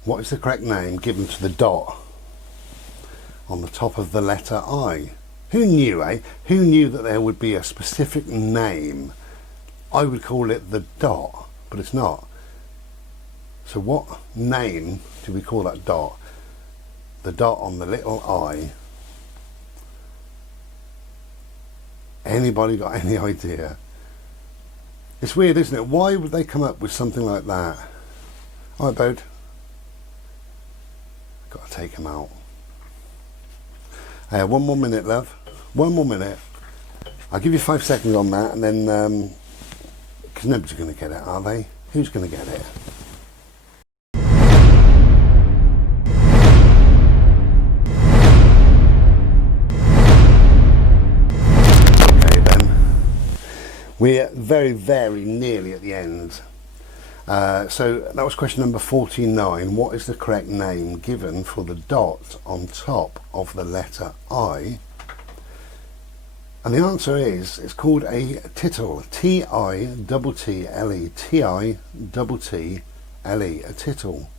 What is the correct name given to the dot on the top of the letter I? Who knew, eh? Who knew that there would be a specific name? I would call it the dot, but it's not. So what name do we call that dot? The dot on the little I. Anybody got any idea? It's weird, isn't it? Why would they come up with something like that? All right, bud. Got to take him out. One more minute, love. One more minute. I'll give you 5 seconds on that, and then because nobody's going to get it, are they? Who's going to get it? Okay then. We're very, very nearly at the end. So that was question number 49. What is the correct name given for the dot on top of the letter I? And the answer is, it's called a tittle. T-I-T-T-L-E. T-I-T-T-L-E. A tittle.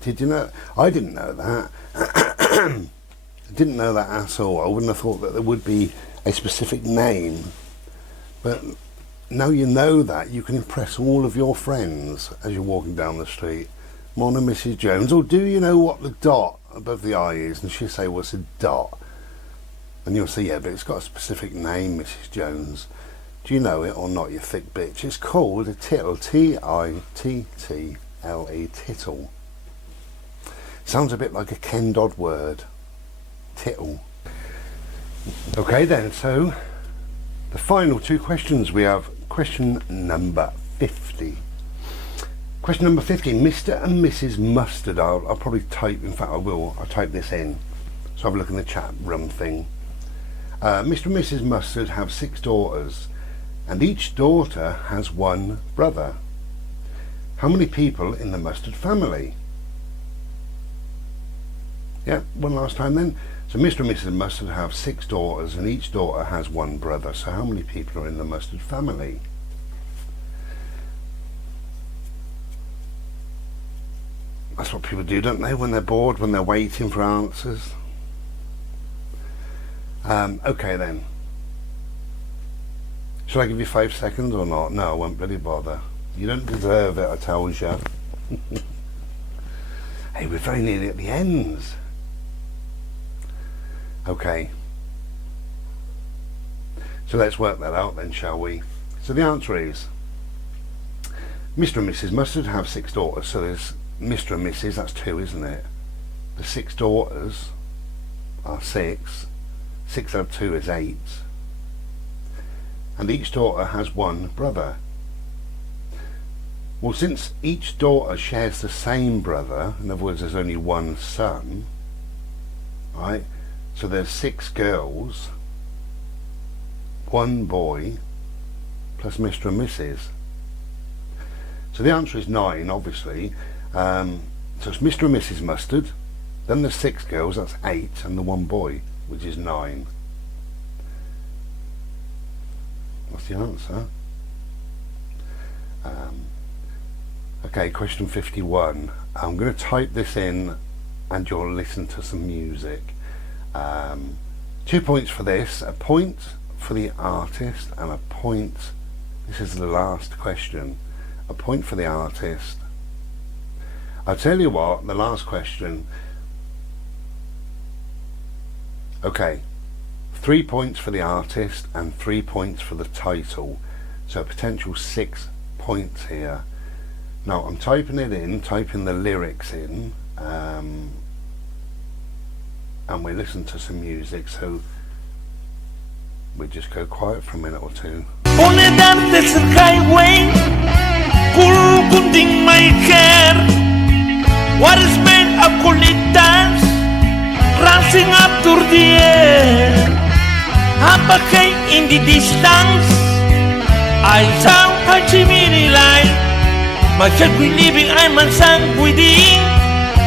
Did you know? I didn't know that. I didn't know that at all. I wouldn't have thought that there would be a specific name. But now you know that, you can impress all of your friends as you're walking down the street. Morning, Mrs. Jones. Or do you know what the dot above the I is? And she'll say, what's a dot? And you'll say, yeah, but it's got a specific name, Mrs. Jones. Do you know it or not, you thick bitch? It's called a tittle. T-I-T-T-L-E. Tittle. Sounds a bit like a Ken Dodd word. Tittle. Okay then, so the final two questions we have. Question number 50. Question number 50. Mr. and Mrs. Mustard. I'll probably type, in fact I will, I'll type this in. So have a look in the chat room thing. Mr. and Mrs. Mustard have 6 daughters, and each daughter has 1 brother. How many people in the Mustard family? Yeah, one last time then. So Mr. and Mrs. Mustard have 6 daughters, and each daughter has 1 brother. So how many people are in the Mustard family? That's what people do, don't they, when they're bored, when they're waiting for answers. Okay then. Shall I give you 5 seconds or not? No, I won't bloody bother. You don't deserve it, I tells you. Hey, we're very nearly at the end. Okay. So let's work that out then, shall we? So the answer is, Mr. and Mrs. Mustard have 6 daughters. So there's Mr. and Mrs, that's 2, isn't it? The 6 daughters are 6. 6 out of 2 is 8. And each daughter has 1 brother. Well, since each daughter shares the same brother, in other words there's only 1 son, right? So there's 6 girls, 1 boy, plus Mr. and Mrs. So the answer is 9, obviously. So it's Mr. and Mrs. Mustard, then there's 6 girls, that's 8, and the 1 boy, which is 9. What's the answer? Okay, question 51. I'm going to type this in and you'll listen to some music. 2 points for this, a point for the artist and a point, this is the last question, a point for the artist. I'll tell you what, the last question, okay, 3 points for the artist and 3 points for the title, so a potential 6 points here. Now I'm typing it in, typing the lyrics in, and we listen to some music, so we just go quiet for a minute or two. On the dark desert highway, cool cutting my hair. What is made of colitas, rising up through the air. Up ahead in the distance, I saw a chimney light. My head will leaving, I'm unsung within.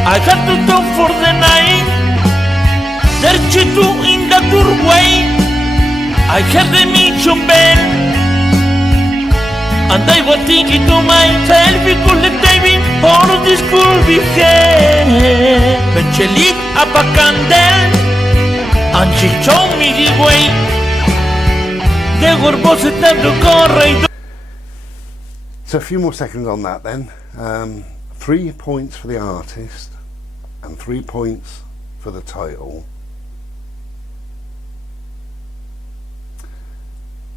I had to talk for the night. There's Chitu in the doorway. I heard the mission bell, and I was thinking to myself, we could let David all of this could be hell. But she lit up a candle, and she showed me the way. There were bosses time to go right. So a few more seconds on that then. 3 points for the artist and 3 points for the title.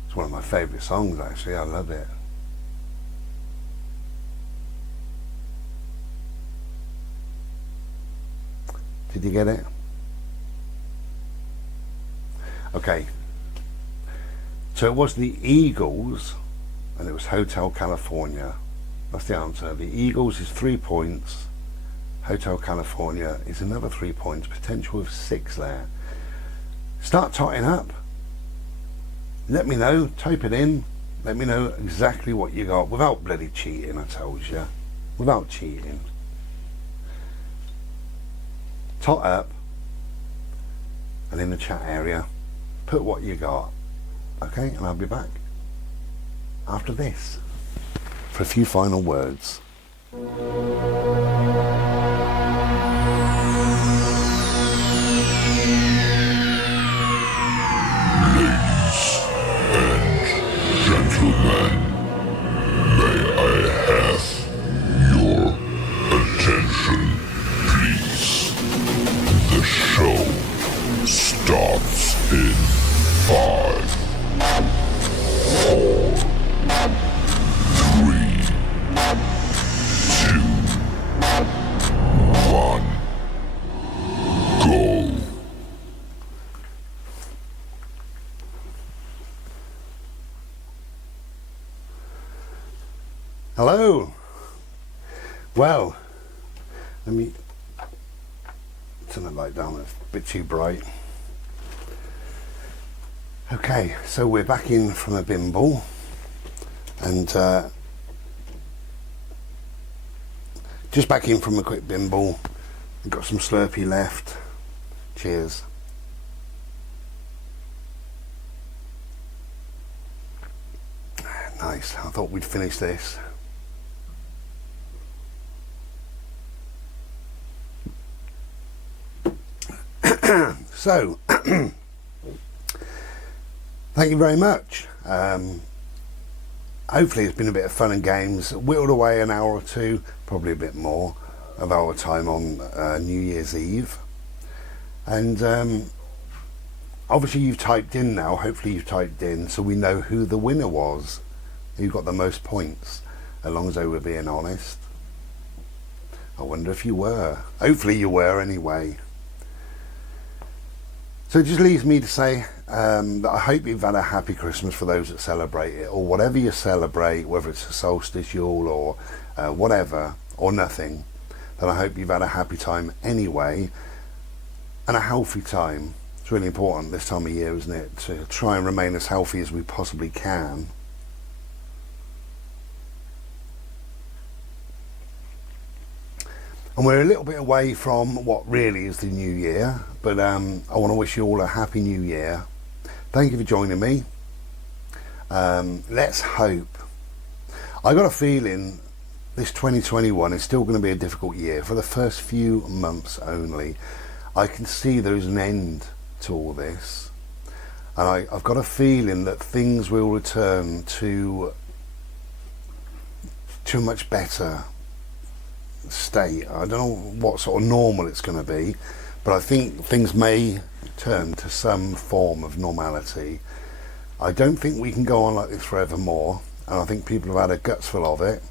It's one of my favourite songs actually, I love it. Did you get it? Okay. So it was the Eagles, and it was Hotel California. That's the answer. The Eagles is 3 points. Hotel California is another 3 points. Potential of 6 there. Start totting up. Let me know. Type it in. Let me know exactly what you got without bloody cheating. I told you, without cheating. Tot up, and in the chat area, put what you got. Okay, and I'll be back after this for a few final words. Gentlemen, may I have your attention, please? The show starts in 5, 4, 3, 2, 1, go. Hello. Well, let me turn the light down, it's a bit too bright. Okay, so we're back in from a bimble, and just back in from a quick bimble. We've got some Slurpee left. Cheers. Nice, I thought we'd finish this. So, thank you very much. Hopefully it's been a bit of fun and games. Whittled away an hour or two, probably a bit more, of our time on New Year's Eve. And obviously you've typed in now, hopefully you've typed in, so we know who the winner was, who got the most points, as long as they were being honest. I wonder if you were. Hopefully you were anyway. So it just leaves me to say that I hope you've had a happy Christmas for those that celebrate it, or whatever you celebrate, whether it's a solstice, Yule, or whatever, or nothing. That I hope you've had a happy time anyway, and a healthy time. It's really important this time of year, isn't it, to try and remain as healthy as we possibly can. And we're a little bit away from what really is the new year, but I want to wish you all a happy new year. Thank you for joining me. Let's hope. I got a feeling this 2021 is still going to be a difficult year for the first few months only. I can see there's an end to all this, and I've got a feeling that things will return to a much better state. I don't know what sort of normal it's going to be, but I think things may turn to some form of normality. I don't think we can go on like this forevermore, and I think people have had a guts full of it.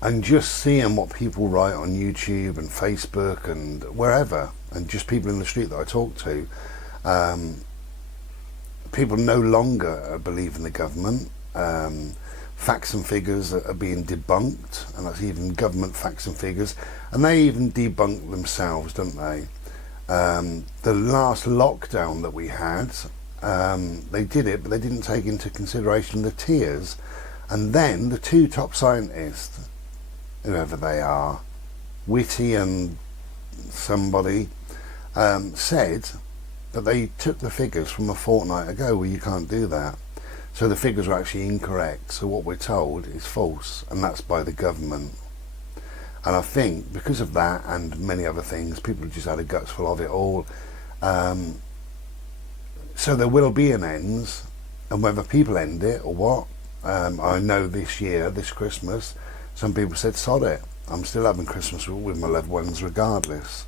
And just seeing what people write on YouTube and Facebook and wherever, and just people in the street that I talk to, people no longer believe in the government. Facts and figures are being debunked, and that's even government facts and figures, and they even debunk themselves, don't they? The last lockdown that we had, they did it, but they didn't take into consideration the tiers. And then the two top scientists, whoever they are, Whitty and somebody, said that they took the figures from a fortnight ago. Well, you can't do that. So the figures are actually incorrect. So what we're told is false, and that's by the government. And I think because of that and many other things, people have just had a guts full of it all. So there will be an end, and whether people end it or what, I know this year, this Christmas, some people said, sod it, I'm still having Christmas with my loved ones regardless.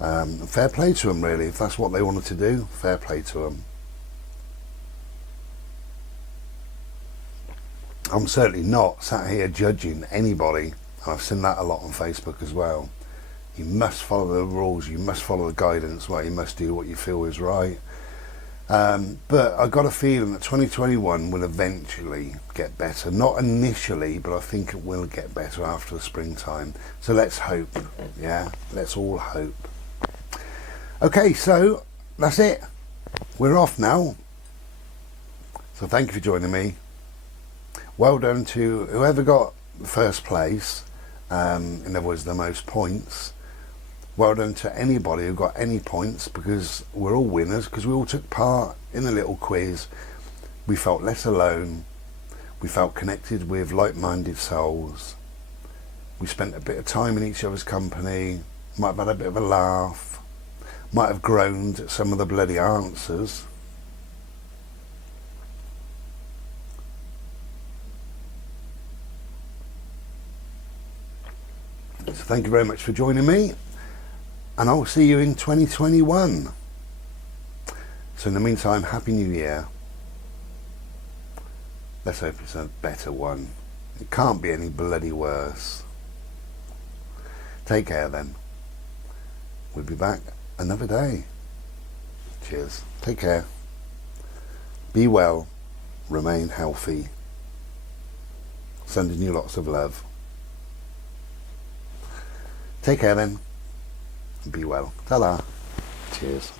Fair play to them, really. If that's what they wanted to do, fair play to them. I'm certainly not sat here judging anybody. I've seen that a lot on Facebook as well. You must follow the rules, you must follow the guidance, you must do what you feel is right. But I got a feeling that 2021 will eventually get better. Not initially, but I think it will get better after the springtime. So let's hope, yeah? Let's all hope. Okay, so that's it. We're off now. So thank you for joining me. Well done to whoever got first place, in other words, the most points. Well done to anybody who got any points, because we're all winners, because we all took part in a little quiz. We felt less alone. We felt connected with like-minded souls. We spent a bit of time in each other's company, might have had a bit of a laugh, might have groaned at some of the bloody answers. So thank you very much for joining me, and I'll see you in 2021. So in the meantime, Happy New Year. Let's hope it's a better one. It can't be any bloody worse. Take care then. We'll be back another day. Cheers. Take care. Be well. Remain healthy. Sending you lots of love. Take care then. Be well. Ta-da. Cheers.